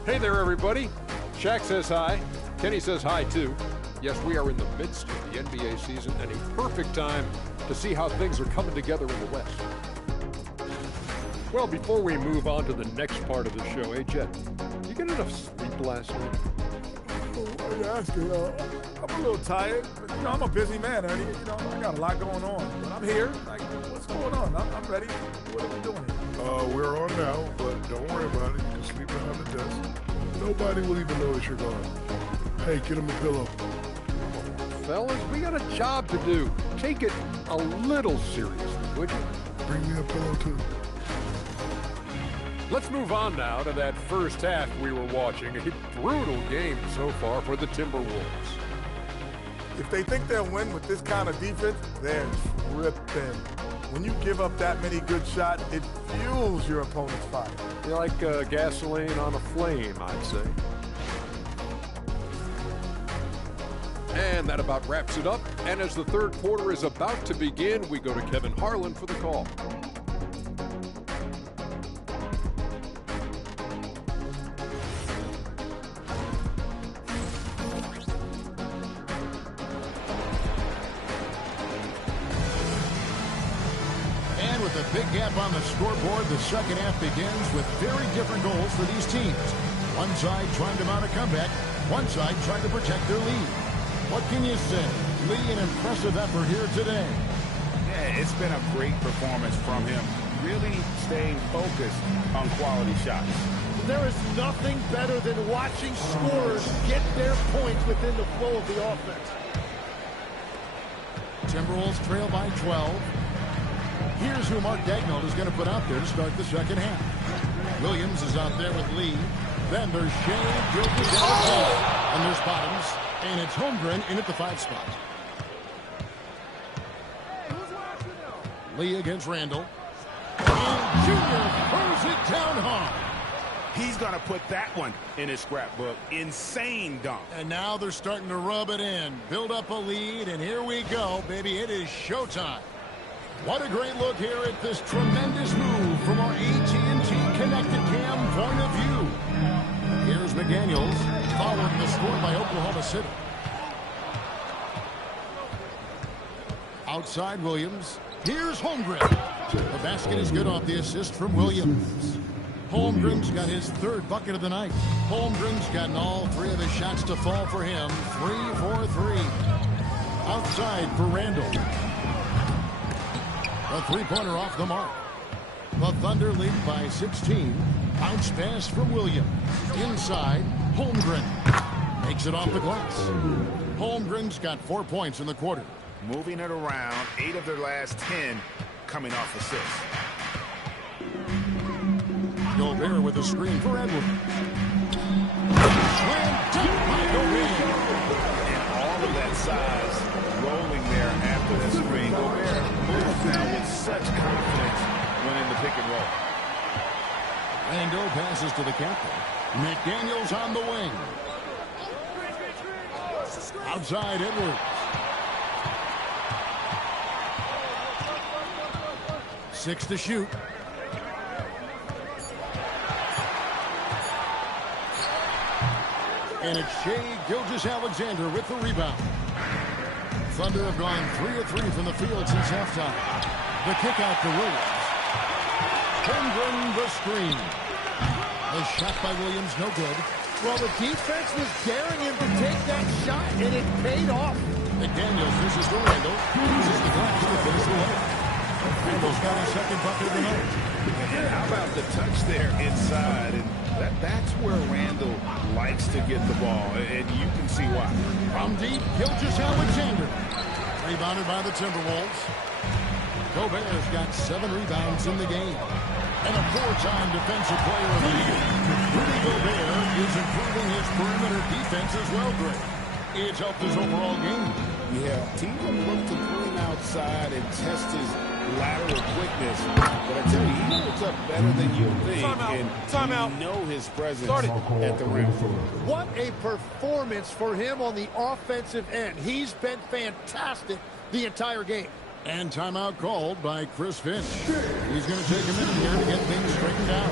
Hey there, everybody. Shaq says hi. Kenny says hi, too. Yes, we are in the midst of the NBA season and a perfect time to see how things are coming together in the West. Well, before we move on to the next part of the show, hey, Jet, you get enough sleep last night? Why are you asking? I'm a little tired. But, I'm a busy man, Ernie. I got a lot going on. But I'm here. Like, what's going on? I'm ready. What are we doing here? We're on now, but don't worry about it. You can sleep behind the desk. Nobody will even notice you're gone. Hey, get him a pillow. Fellas, we got a job to do. Take it a little seriously, would you? Bring me a pillow, too. Let's move on now to that first half we were watching. A brutal game so far for the Timberwolves. If they think they'll win with this kind of defense, they're tripping. When you give up that many good shots, it fuels your opponent's fire. You're like gasoline on a flame, I'd say. And that about wraps it up. And as the third quarter is about to begin, we go to Kevin Harlan for the call. With a big gap on the scoreboard, the second half begins with very different goals for these teams. One side trying to mount a comeback, one side trying to protect their lead. What can you say? Lee, an impressive effort here today. Yeah, it's been a great performance from him. Really staying focused on quality shots. There is nothing better than watching scorers get their points within the flow of the offense. Timberwolves trail by 12. Here's who Mark Dagnall is going to put out there to start the second half. Williams is out there with Lee. Then there's Shea, Gilgeous-Alexander. And there's Bottoms. And it's Holmgren in at the 5 spot. Lee against Randall. And Junior throws it down hard. He's going to put that one in his scrapbook. Insane dunk. And now they're starting to rub it in. Build up a lead, and here we go, baby. It is showtime. What a great look here at this tremendous move from our AT&T Connected Cam point of view. Here's McDaniels, following the score by Oklahoma City. Outside Williams. Here's Holmgren. The basket is good off the assist from Williams. Holmgren's got his third bucket of the night. Holmgren's gotten all 3 of his shots to fall for him. 3 for 3. Outside for Randall. A 3-pointer off the mark. The Thunder lead by 16. Bounce pass from Williams. Inside, Holmgren. Makes it off the glass. Holmgren's got 4 points in the quarter. Moving it around, 8 of their last 10 coming off assists. Gobert with a screen for Edwards. Slam dunk by Gobert. And all of that size rolling there after that screen. Gobert moves now with such confidence when in the pick and roll. Randall passes to the captain. McDaniels on the wing. Outside Edwards. 6 to shoot. And it's Shea Gilgeous-Alexander with the rebound. Thunder have gone 3 of 3 from the field since halftime. The kick out to Williams. Holmgren the screen. The shot by Williams no good. Well, the defense was daring him to take that shot, and it paid off. McDaniels dishes to Randall. Uses the glass to finish the layup. Randall's got his second bucket of the night. And how about the touch there inside? And that's where Randall likes to get the ball, and you can see why. From deep, Alexander. Rebounded by the Timberwolves. Gobert's got 7 rebounds in the game. And a 4-time defensive player of the year. Rudy Gobert is improving his perimeter defense as well, Greg. It's helped his overall game. Yeah, teams will look to pull him outside and test his lateral quickness. But I tell you, he holds up better than you think. And you know his presence at the rim. What a performance for him on the offensive end. He's been fantastic the entire game. And timeout called by Chris Finch. He's going to take a minute here to get things straightened out.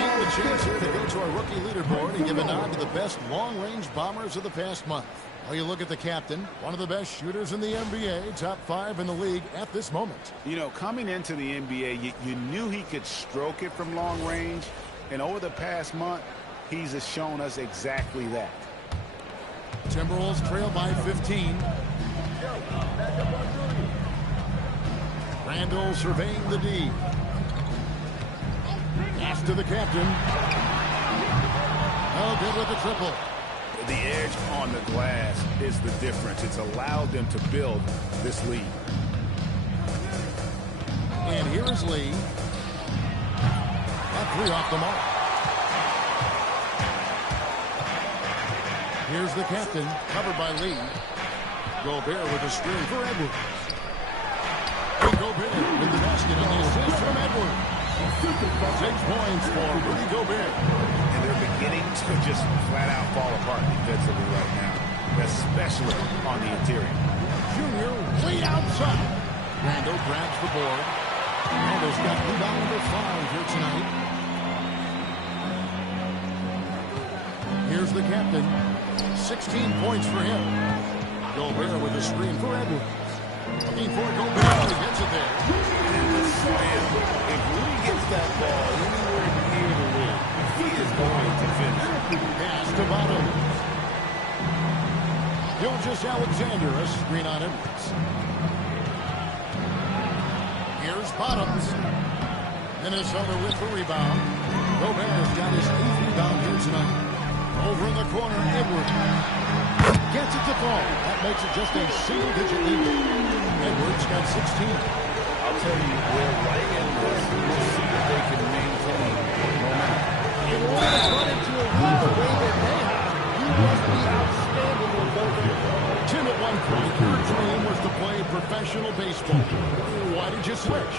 And the chance here to go to our rookie leaderboard and give a nod to the best long-range bombers of the past month. Well, you look at the captain, one of the best shooters in the NBA, top 5 in the league at this moment. You know, coming into the NBA, you knew he could stroke it from long range. And over the past month, he's shown us exactly that. Timberwolves trail by 15. Randall surveying the D. Pass to the captain. Oh, good with the triple. The edge on the glass is the difference. It's allowed them to build this lead. And here's Lee. That 3 off the mark. Here's the captain, covered by Lee. Gobert with a screen for Edwards. And Gobert with the basket on the assist from Edwards. 6 points for Rudy Gobert. And they're beginning to just flat out fall apart defensively right now, especially on the interior. Junior way outside. Randall grabs the board. Randall's got rebound number 5 here tonight. Here's the captain. 16 points for him. Gobert with a screen for Edwards. Looking for Gobert. He gets it there. And the slam. If Rudy gets that ball anywhere near the rim, he is going to finish. Pass to Bottoms. Alexander, a screen on Edwards. Here's Bottoms. Minnesota with the rebound. Gobert's got his 8th rebound here tonight. Over in the corner, Edwards. Gets it to fall. That makes it just a single-digit lead. Edwards got 16. I'll tell you, they're right in this. We'll see if they can maintain momentum. In order to run into a lead the way that they have, you must be outstanding with Gobert. Tim, at one point, your dream was to play professional baseball. Why did you switch?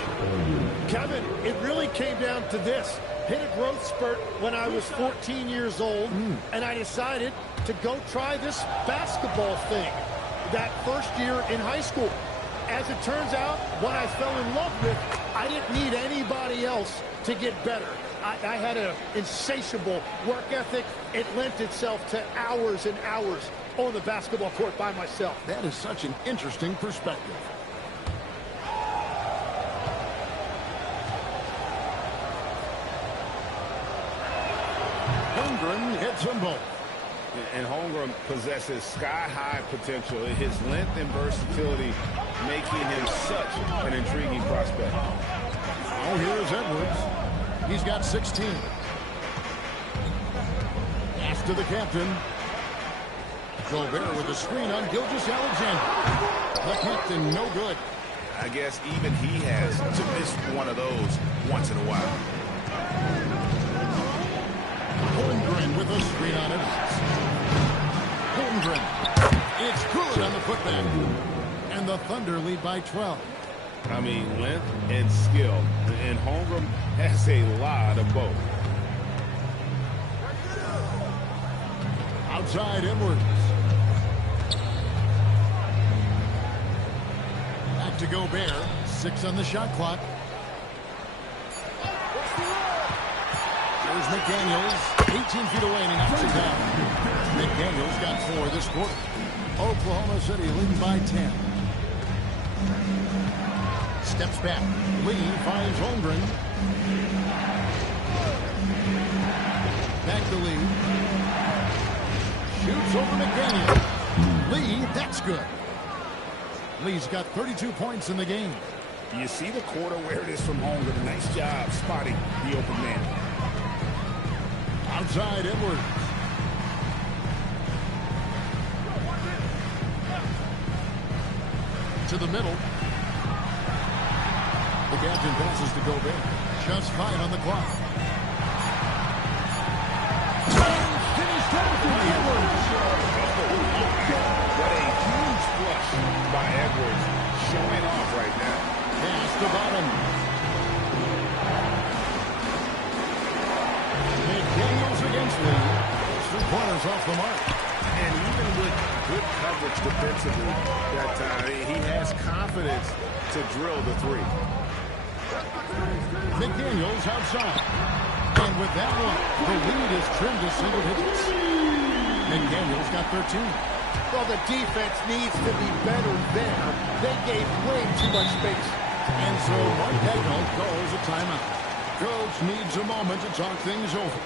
Kevin, it really came down to this. Hit a growth spurt when I was 14 years old, and I decided to go try this basketball thing that first year in high school. As it turns out, what I fell in love with, I didn't need anybody else to get better. I had an insatiable work ethic. It lent itself to hours and hours on the basketball court by myself. That is such an interesting perspective. Holmgren hits them both. And Holmgren possesses sky-high potential. His length and versatility making him such an intriguing prospect. Oh, here's Edwards. He's got 16. Pass to the captain. Gobert with a screen on Alexander. The captain, no good. I guess even he has to miss one of those once in a while. Holmgren with a screen on it. Holmgren. It's good on the putback. And the Thunder lead by 12. I mean, length and skill. And Holmgren has a lot of both. Outside Edwards. Back to Gobert. 6 on the shot clock. There's McDaniels. 18 feet away and he knocks it down. McDaniels got 4 this quarter. Oklahoma City leading by 10. Steps back. Lee finds Holmgren. Back to Lee. Shoots over McDaniel. Lee, that's good. Lee's got 32 points in the game. You see the quarter where it is from Holmgren. Nice job spotting the open man. Outside Edwards. To the middle. The captain passes to Gobert. Just 5 on the clock. Finished off by Edwards. What a huge flush by Edwards, showing off right now. Pass to bottom. McDaniels against Lee. 3 pointers off the mark. And even with good coverage defensively that time, he has confidence to drill the 3. McDaniels outside. And with that one, the lead is trimmed to single digits. McDaniels got 13. Well, the defense needs to be better there. They gave way too much space. And so Mike Hagel calls a timeout. Coach needs a moment to talk things over.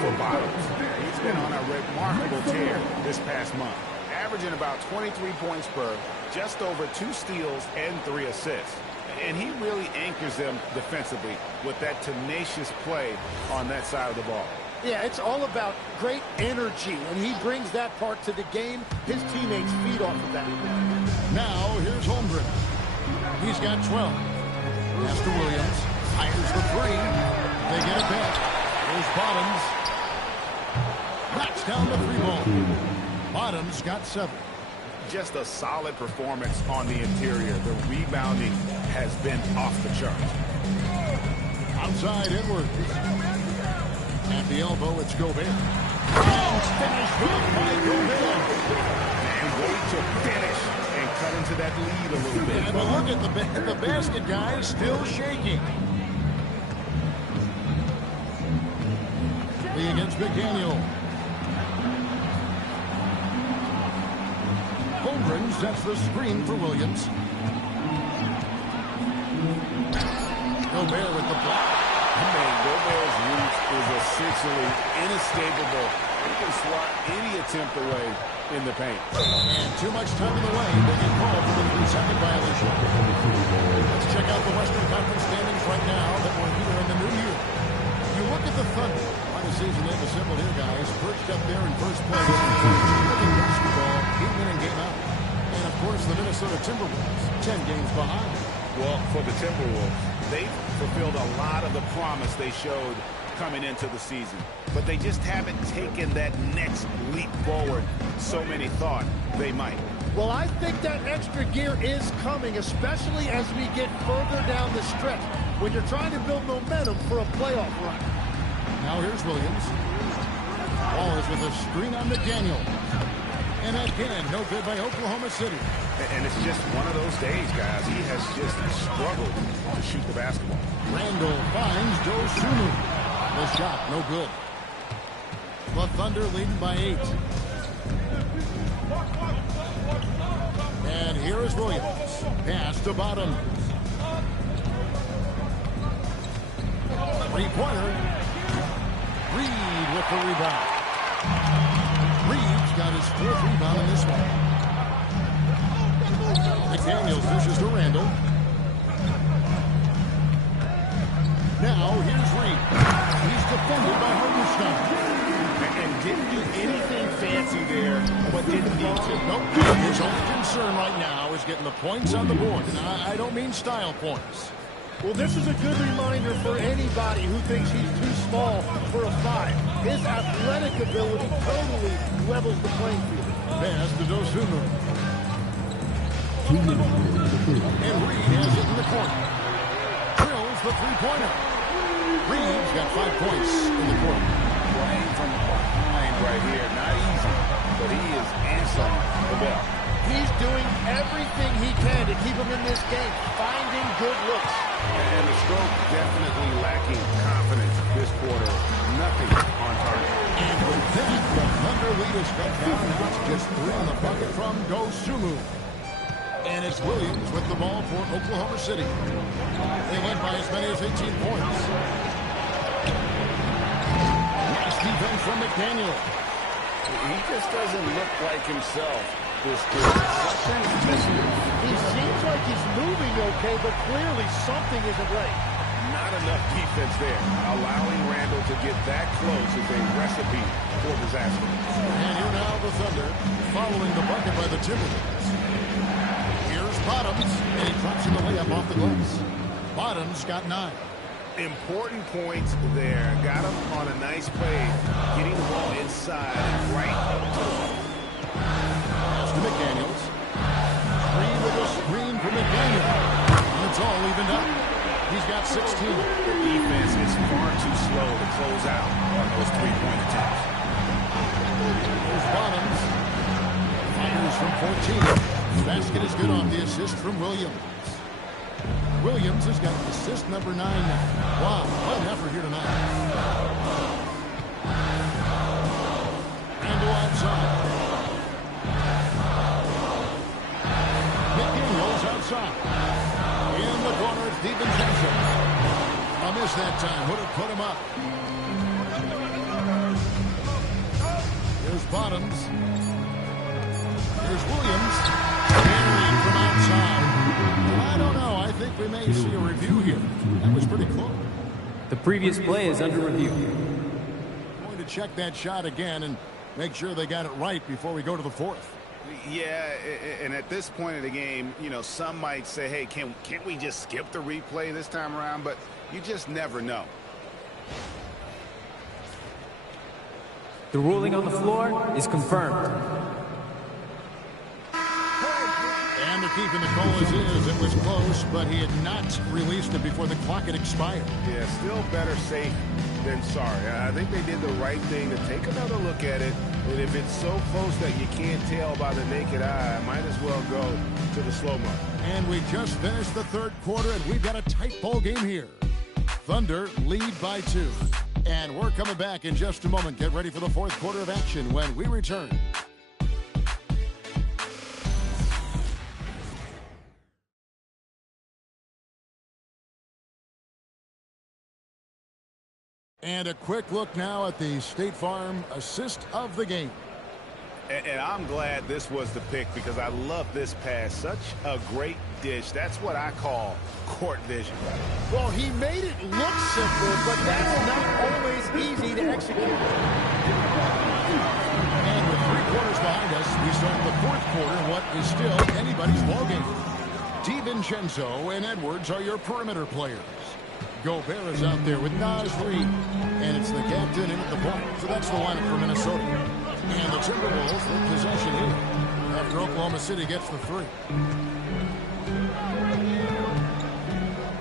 for Bottoms. He's been on a remarkable tear this past month, averaging about 23 points per, just over 2 steals and 3 assists. And he really anchors them defensively with that tenacious play on that side of the ball. Yeah, it's all about great energy, and he brings that part to the game. His teammates feed off of that. Now, here's Holmgren. He's got 12. Pass to Williams. Fires the 3. They get it back. Here's Bottoms. Knocks down the 3 ball. Bottoms got 7. Just a solid performance on the interior. The rebounding has been off the charts. Outside Edwards. At the elbow, it's Gobert. And finished off by Gobert. And way to finish and cut into that lead a little bit. And look at the basket, guys, still shaking. Lee against McDaniel. Holmgren sets the screen for Williams. Gobert with the block. Man, Gobert's reach is essentially inescapable. He can swat any attempt away in the paint. And too much time in the lane. They get called for the 3-second violation. Let's check out the Western Conference standings right now that we're here in the new year. You look at the Thunder. Why the season ain't simple here, guys. Perched up there in first place. Looking basketball, game in and game out. And of course, the Minnesota Timberwolves, 10 games behind. Well, for the Timberwolves, they've fulfilled a lot of the promise they showed coming into the season. But they just haven't taken that next leap forward so many thought they might. Well, I think that extra gear is coming, especially as we get further down the stretch, when you're trying to build momentum for a playoff run. Now here's Williams. Ball is with a screen on McDaniel. And again, no good by Oklahoma City. And it's just one of those days, guys. He has just struggled to shoot the basketball. Randall finds Dosunmu. The shot, no good. The Thunder leading by 8. And here is Williams. Pass to Bottom. Three-pointer. Reed with the rebound. Reed's got his 4th rebound in this one. McDaniels dishes to Randall. Now here's Reed. He's defended by Hartenstein. And didn't do anything fancy there, but didn't need to. Nope. His only concern right now is getting the points on the board. And I don't mean style points. Well, this is a good reminder for anybody who thinks he's too small for a 5. His athletic ability totally levels the playing field. Pass to Dosunmu. And Reed has it in the corner. Drills the three-pointer. Reed's got 5 points in the quarter. Playing from behind right here. Not easy, but he is answering the bell. He's doing everything he can to keep him in this game, finding good looks. And the stroke definitely lacking confidence this quarter. Nothing on target. And with that, the Thunder lead is cut down. Now it's just 3 on the bucket from Dosunmu. And it's Williams with the ball for Oklahoma City. They led by as many as 18 points. Nice defense from McDaniel. He just doesn't look like himself. This dude. Something's missing. He seems like he's moving okay, but clearly something isn't right. Not enough defense there. Allowing Randall to get that close is a recipe for disaster. And here now the Thunder, following the bucket by the Timberwolves. Here's Bottoms, and he drops in the layup off the glass. Bottoms got 9. Important points there. Got him on a nice play, getting the ball inside right to the ball. Pass to McDaniels. Green with a screen for McDaniel. And it's all evened up. He's got 16. The defense is far too slow to close out on those three-point attempts. Here's Bottoms. Fires from 14. The basket is good on the assist from Williams. Williams has got assist number 9 now. Wow, what an effort here tonight. Randall outside. McDaniels outside. In the corner, it's DiVincenzo. A miss that time. Would have put him up. Here's Bottoms. Here's Williams. Henry from outside. Well, I don't know. I think we may see a review here. That was pretty close. The previous play is under review. Going to check that shot again and make sure they got it right before we go to the 4th. Yeah, and at this point of the game, you know, some might say, hey, can't we just skip the replay this time around? But you just never know. The ruling on the floor is confirmed. And the keeping the call as is. It was close, but he had not released it before the clock had expired. Yeah, still better safe than sorry. I think they did the right thing to take another look at it. And if it's so close that you can't tell by the naked eye, might as well go to the slow-mo. And we just finished the 3rd quarter, and we've got a tight ball game here. Thunder lead by 2. And we're coming back in just a moment. Get ready for the 4th quarter of action when we return. And a quick look now at the State Farm assist of the game. And I'm glad this was the pick because I love this pass. Such a great dish. That's what I call court vision. Well, he made it look simple, but that's not always easy to execute. And with 3 quarters behind us. We start the fourth quarter in what is still anybody's ballgame. DiVincenzo and Edwards are your perimeter players. Gobert is out there with Naz Reid. And it's the captain in at the point. So that's the lineup for Minnesota. And the Timberwolves with possession here after Oklahoma City gets the three.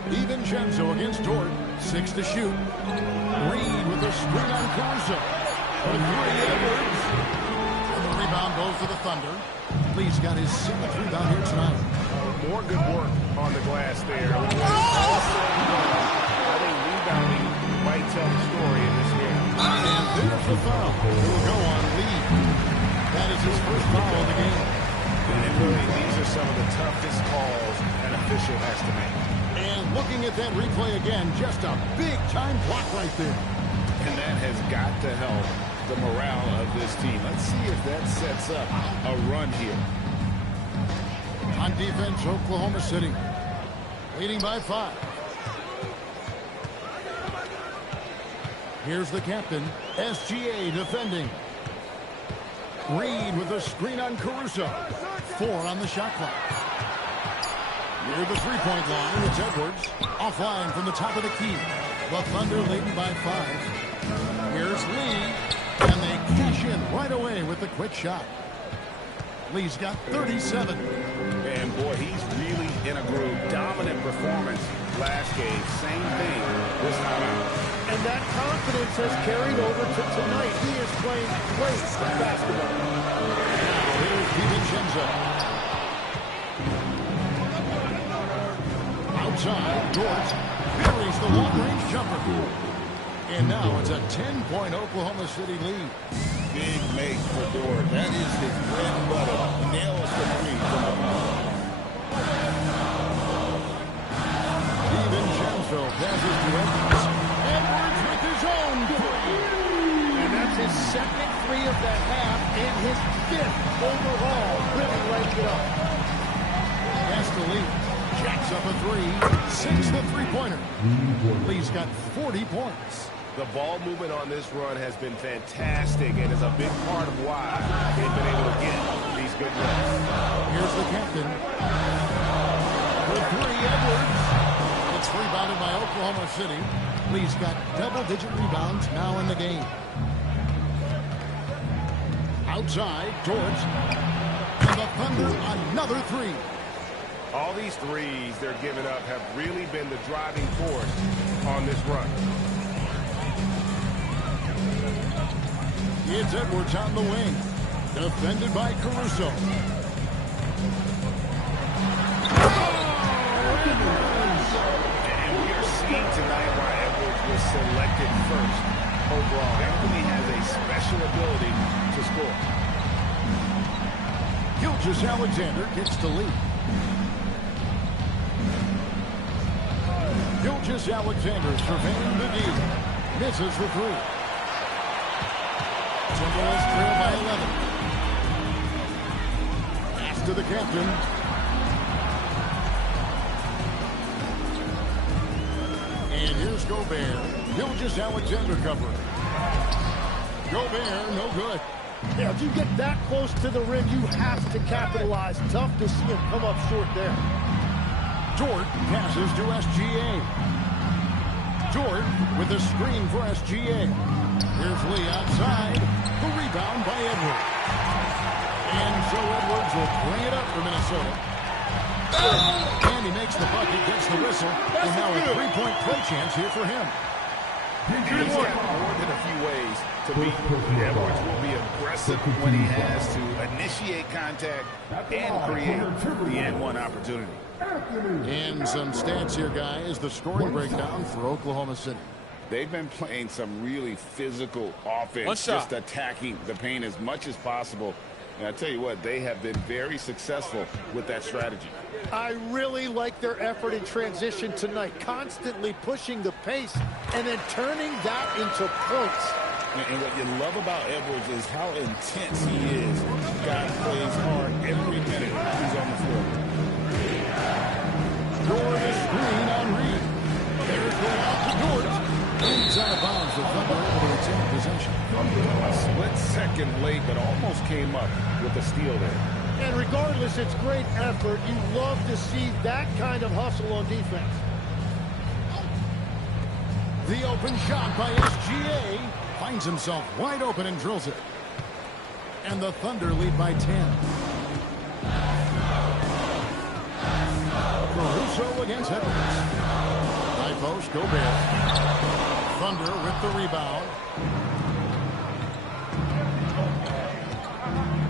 DiVincenzo against Dort. 6 to shoot. Reid with a screen on Caruso. For three, Edwards. And the rebound goes to the Thunder. Lee's got his 7th rebound here tonight. More good work on the glass there. I think rebounding might tell the story in this game. And there's the foul. It will go on Lee. That is his first foul of the game. And really, these are some of the toughest calls an official has to make. And looking at that replay again, just a big-time block right there. And that has got to help the morale of this team. Let's see if that sets up a run here. On defense, Oklahoma City leading by 5. Here's the captain, SGA defending. Reid with a screen on Caruso. 4 on the shot clock. Near the three-point line, it's Edwards. Offline from the top of the key. The Thunder leading by 5. Here's Lee. And they cash in right away with the quick shot. Lee's got 37. And boy, he's really in a groove. Dominant performance last game. Same thing this time out. And that confidence has carried over to tonight. He is playing great basketball. Now here's DiVincenzo. Outside, Dort buries the long-range jumper. And now it's a 10-point Oklahoma City lead. Big make for Dort. That is his bread and butter. Nails the three from the ball. DiVincenzo passes to Edwards. Edwards with his own three. And that's his second three of the half and his 5th overall. Really lighting it up. Pass to Lee. Jacks up a 3. 6 the three-pointer. Lee's got 40 points. The ball movement on this run has been fantastic and is a big part of why they've been able to get these good runs. Here's the captain. For 3, Edwards. It's rebounded by Oklahoma City. Lee's got double-digit rebounds now in the game. Outside, Dort. And the Thunder, another 3. All these threes they're giving up have really been the driving force on this run. It's Edwards on the wing. Defended by Caruso. And we are seeing tonight why Edwards was selected first overall. Anthony has a special ability to score. Gilgeous-Alexander gets the lead. Gilgeous-Alexander surveying the D. Misses for 3. Timberwolves trail by 11. Pass to the captain. And here's Gobert. Gilgeous-Alexander covering. Gobert, no good. Yeah, if you get that close to the rim, you have to capitalize. Tough to see him come up short there. Dort passes to SGA. Dort with a screen for SGA. Here's Lee outside. The rebound by Edwards. And so Edwards will bring it up for Minnesota. And he makes the bucket, gets the whistle. And now a three-point play chance here for him. He's got more than a few ways to beat. Edwards will be aggressive when he has to initiate contact and create the N1 opportunity. And some stats here, guys. The scoring breakdown for Oklahoma City. They've been playing some really physical offense, just attacking the paint as much as possible. And I tell you what, they have been very successful with that strategy. I really like their effort in transition tonight, constantly pushing the pace and then turning that into points. And what you love about Edwards is how intense he is. Guy plays hard every minute he's on the floor. Dort is screen on Reid. There's the out to Dort. He's out of bounds. The Thunder able to retain possession. A split second late, but almost came up with a steal there. And regardless, it's great effort. You love to see that kind of hustle on defense. The open shot by SGA finds himself wide open and drills it. And the Thunder lead by 10. Caruso against Edwards. High post, Gobert. Thunder with the rebound.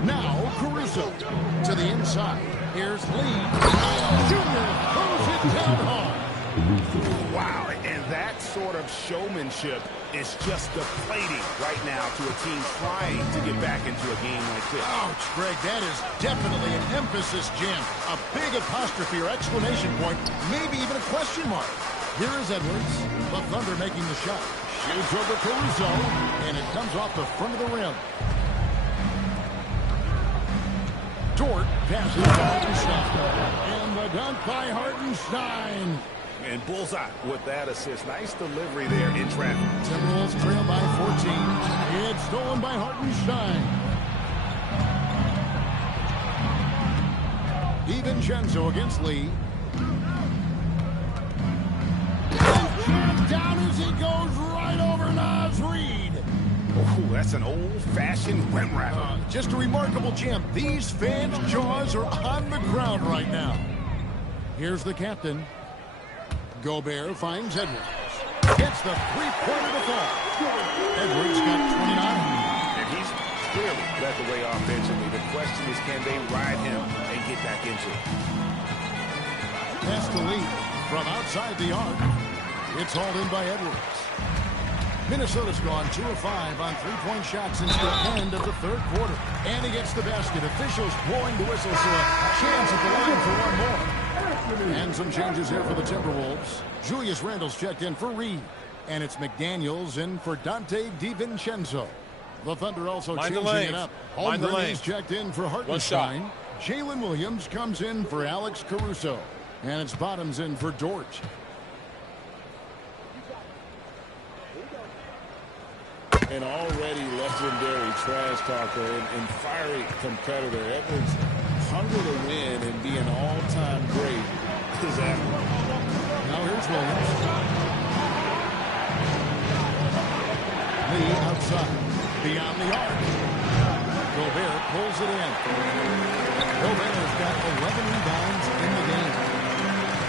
Now Caruso to the inside. Here's Lee. Junior throws it down hard. Wow, and that sort of showmanship is just deflating right now to a team trying to get back into a game like this. Ouch, Greg, that is definitely an emphasis jam. A big apostrophe or exclamation point, maybe even a question mark. Here is Edwards, the Thunder making the shot. Shoots over Caruso, and it comes off the front of the rim. Dort passes to Hartenstein, and the dunk by Hartenstein. And bullseye with that assist. Nice delivery there in traffic. Timberwolves trail by 14. It's stolen by Hartenstein. DiVincenzo against Lee. And jammed down as he goes right over Naz Reid. Oh, that's an old-fashioned rim wrapper. Just a remarkable jam. These fans' jaws are on the ground right now. Here's the captain. Gobert finds Edwards. Gets the three-pointer to fall. Edwards got 29. And he's clearly led the way offensively. The question is, can they ride him and get back into it? Pass to Lee from outside the arc. It's hauled in by Edwards. Minnesota's gone 2 of 5 on three-point shots since the end of the third quarter. And he gets the basket. Officials blowing the whistle, so a chance at the line for one more. And some changes here for the Timberwolves. Julius Randle's checked in for Reed. And it's McDaniels in for Dante DiVincenzo. The Thunder also changing it up. Holmgren is checked in for Hartenstein. Jalen Williams comes in for Alex Caruso. And it's Bottoms in for Dort. An already legendary trash talker and fiery competitor. Edwards' hunger to win and be an all-time great is after. Now here's Williams. Lee outside. Beyond the arc. Gobert pulls it in. Gobert has got 11 rebounds in the game.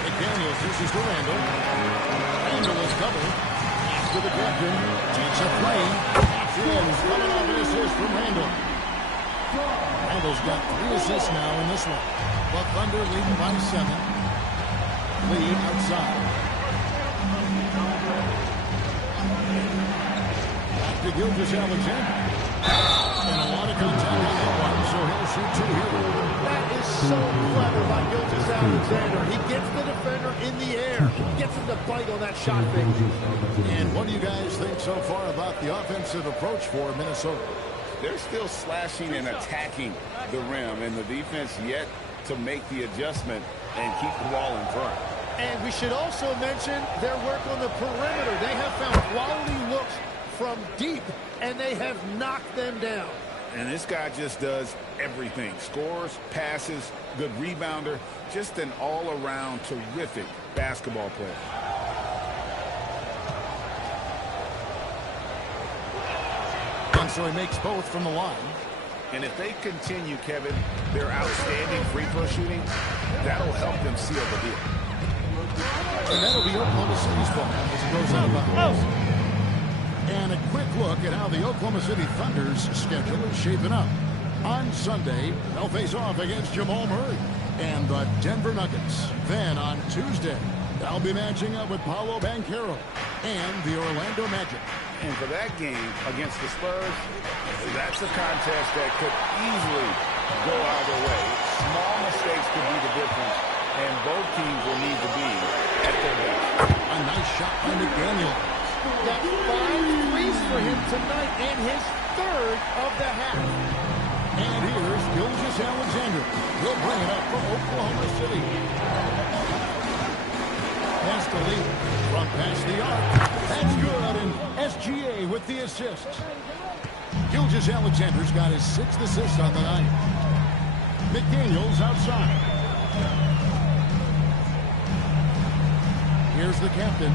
McDaniels uses to Randle. Randle is doubled. To the captain, takes a three. Fields coming off an assist from Randle. Randle's got 3 assists now in this one. The Thunder leading by 7. Lee outside. Back to Gilgeous-Alexander. And a lot of contact on that one, so he'll shoot 2 here. That is so clever by Gilgeous-Alexander. He gets the defender in the air. Gets him to bite on that shot fake. And what do you guys think so far about the offensive approach for Minnesota? They're still slashing and attacking the rim, and the defense yet to make the adjustment and keep the ball in front. And we should also mention their work on the perimeter. They have found quality looks from deep, and they have knocked them down. And this guy just does everything. Scores, passes, good rebounder, just an all-around terrific basketball player. And so he makes both from the line. And if they continue, Kevin, their outstanding free throw shooting, that'll help them seal the deal. And that'll be Oklahoma City's ball as it goes out of bounds. And a quick look at how the Oklahoma City Thunder's schedule is shaping up. On Sunday, they'll face off against Jamal Murray and the Denver Nuggets. Then on Tuesday, they'll be matching up with Paolo Banchero and the Orlando Magic. And for that game against the Spurs, that's a contest that could easily go either way. Small mistakes could be the difference, and both teams will need to be at their best. A nice shot by McDaniel. Got 5 threes for him tonight and his 3rd of the half. And here's Gilgeous-Alexander. He'll bring it up from Oklahoma City. Pass to Lee from past the arc. That's good, and SGA with the assist. Gilgeous-Alexander's got his 6th assist on the night. McDaniels outside. Here's the captain.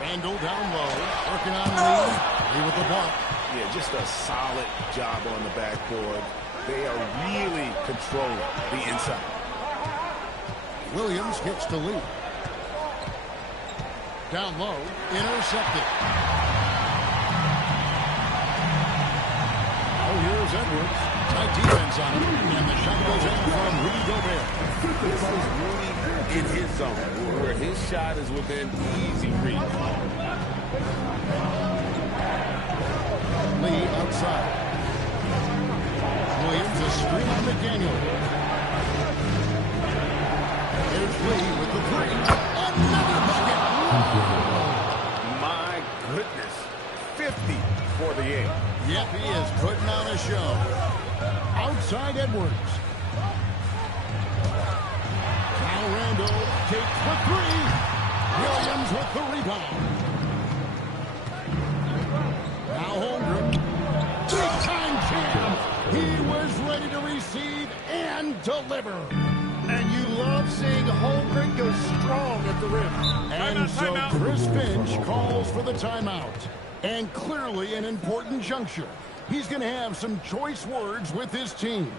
Randall down low, working on Lee. Lee with the block. Yeah, just a solid job on the backboard. They are really controlling the inside. Williams gets to Lee. Down low, intercepted. Oh, here's Edwards. Tight defense on him, and the shot goes in from Rudy Gobert. This is Rudy in his zone, where his shot is within easy reach. Lee outside. Williams a screen on McDaniel. Here's Lee with the 3. Another bucket. My goodness. 50 for the game. Yep, he is putting on a show. Outside Edwards. Now Randall takes the 3. Williams with the rebound. Now Holmgren. Big-time jam. He was ready to receive and deliver. And you love seeing Holmgren go strong at the rim. And so Chris Finch calls for the timeout. And clearly an important juncture. He's going to have some choice words with his team.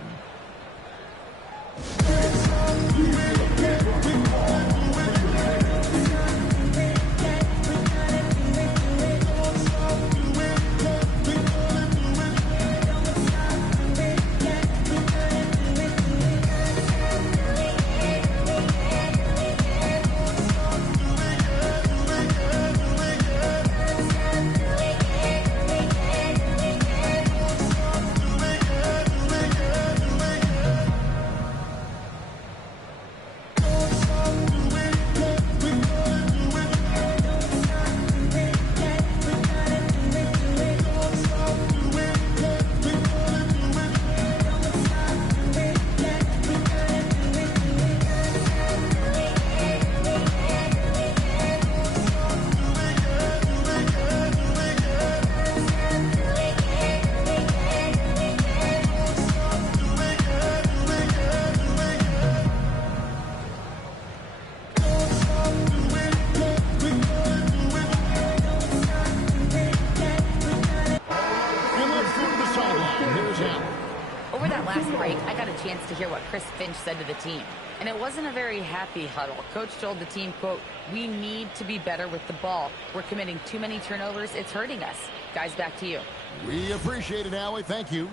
Over that last break, I got a chance to hear what Chris Finch said to the team. And it wasn't a very happy huddle. Coach told the team, quote, "We need to be better with the ball. We're committing too many turnovers. It's hurting us." Guys, back to you. We appreciate it, Allie. Thank you.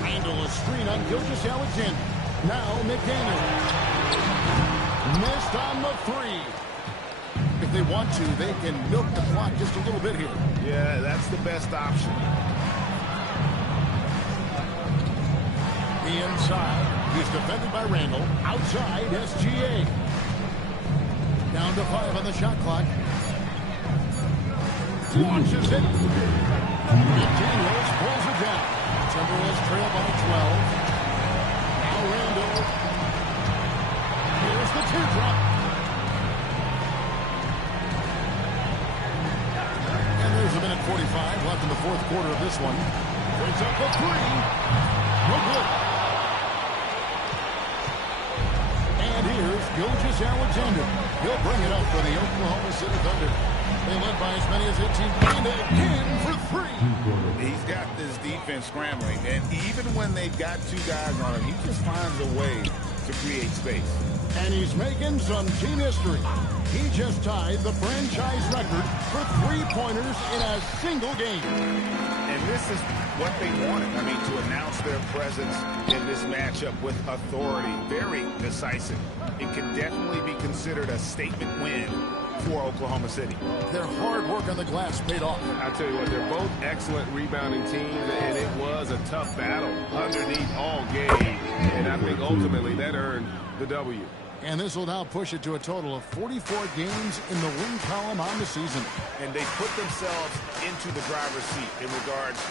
Randall a screen on Gilgeous-Alexander. Now McDaniel. Missed on the 3. If they want to, they can milk the clock just a little bit here. Yeah, that's the best option. The inside. He's defended by Randall. Outside, SGA. Down to 5 on the shot clock. Launches it. McDaniels pulls it down. Timberwolves trail by 12. Now Randall. Here's the teardrop. And there's a minute 45 left in the 4th quarter of this one. Brings up the 3. No good. And here's Gilgeous-Alexander. He'll bring it up for the Oklahoma City Thunder. They led by as many as 18. And again for 3. He's got this defense scrambling, and even when they've got 2 guys on him, he just finds a way to create space. And he's making some team history. He just tied the franchise record for 3-pointers in a single game. And this is what they wanted. I mean, to announce their presence in this matchup with authority. Very decisive. It can definitely be considered a statement win for Oklahoma City. Their hard work on the glass paid off. I tell you what, they're both excellent rebounding teams, and it was a tough battle underneath all game. And I think ultimately that earned the W. And this will now push it to a total of 44 games in the win column on the season. And they put themselves into the driver's seat in regards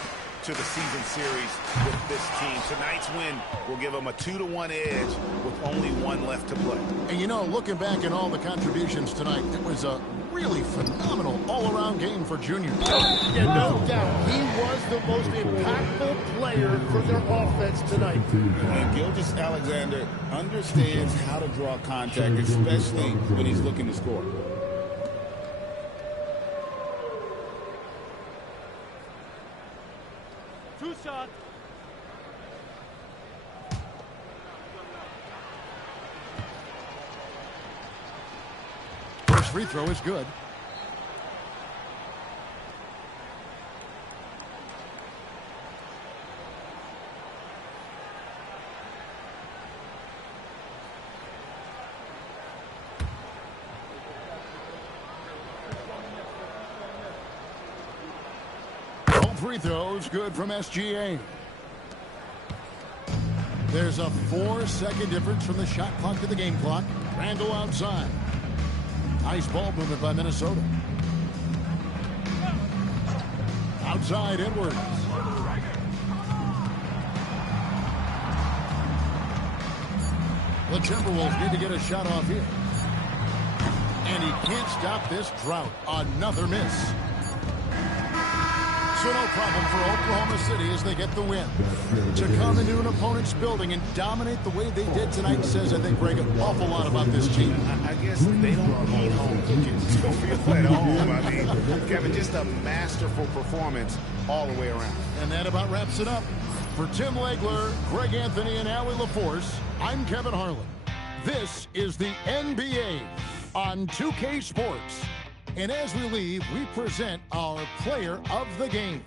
to the season series with this team. Tonight's win will give them a 2-1 edge with only one left to play. And you know, looking back at all the contributions tonight, it was a really phenomenal all-around game for Junior. Yeah, no doubt. He was the most impactful player for their offense tonight. And Gilgeous-Alexander understands how to draw contact, especially when he's looking to score. Two shots. First free throw is good. Free throws good from SGA. There's a 4-second difference from the shot clock to the game clock. Randall outside. Nice ball movement by Minnesota. Outside Edwards. The Timberwolves need to get a shot off here. And he can't stop this drought. Another miss. So no problem for Oklahoma City as they get the win. To come into an opponent's building and dominate the way they did tonight says, I think, Greg, an awful lot about this team. I guess they don't need home cooking to feel at home. I mean, Kevin, just a masterful performance all the way around. And that about wraps it up. For Tim Legler, Greg Anthony, and Allie LaForce, I'm Kevin Harlan. This is the NBA on 2K Sports. And as we leave, we present our player of the game.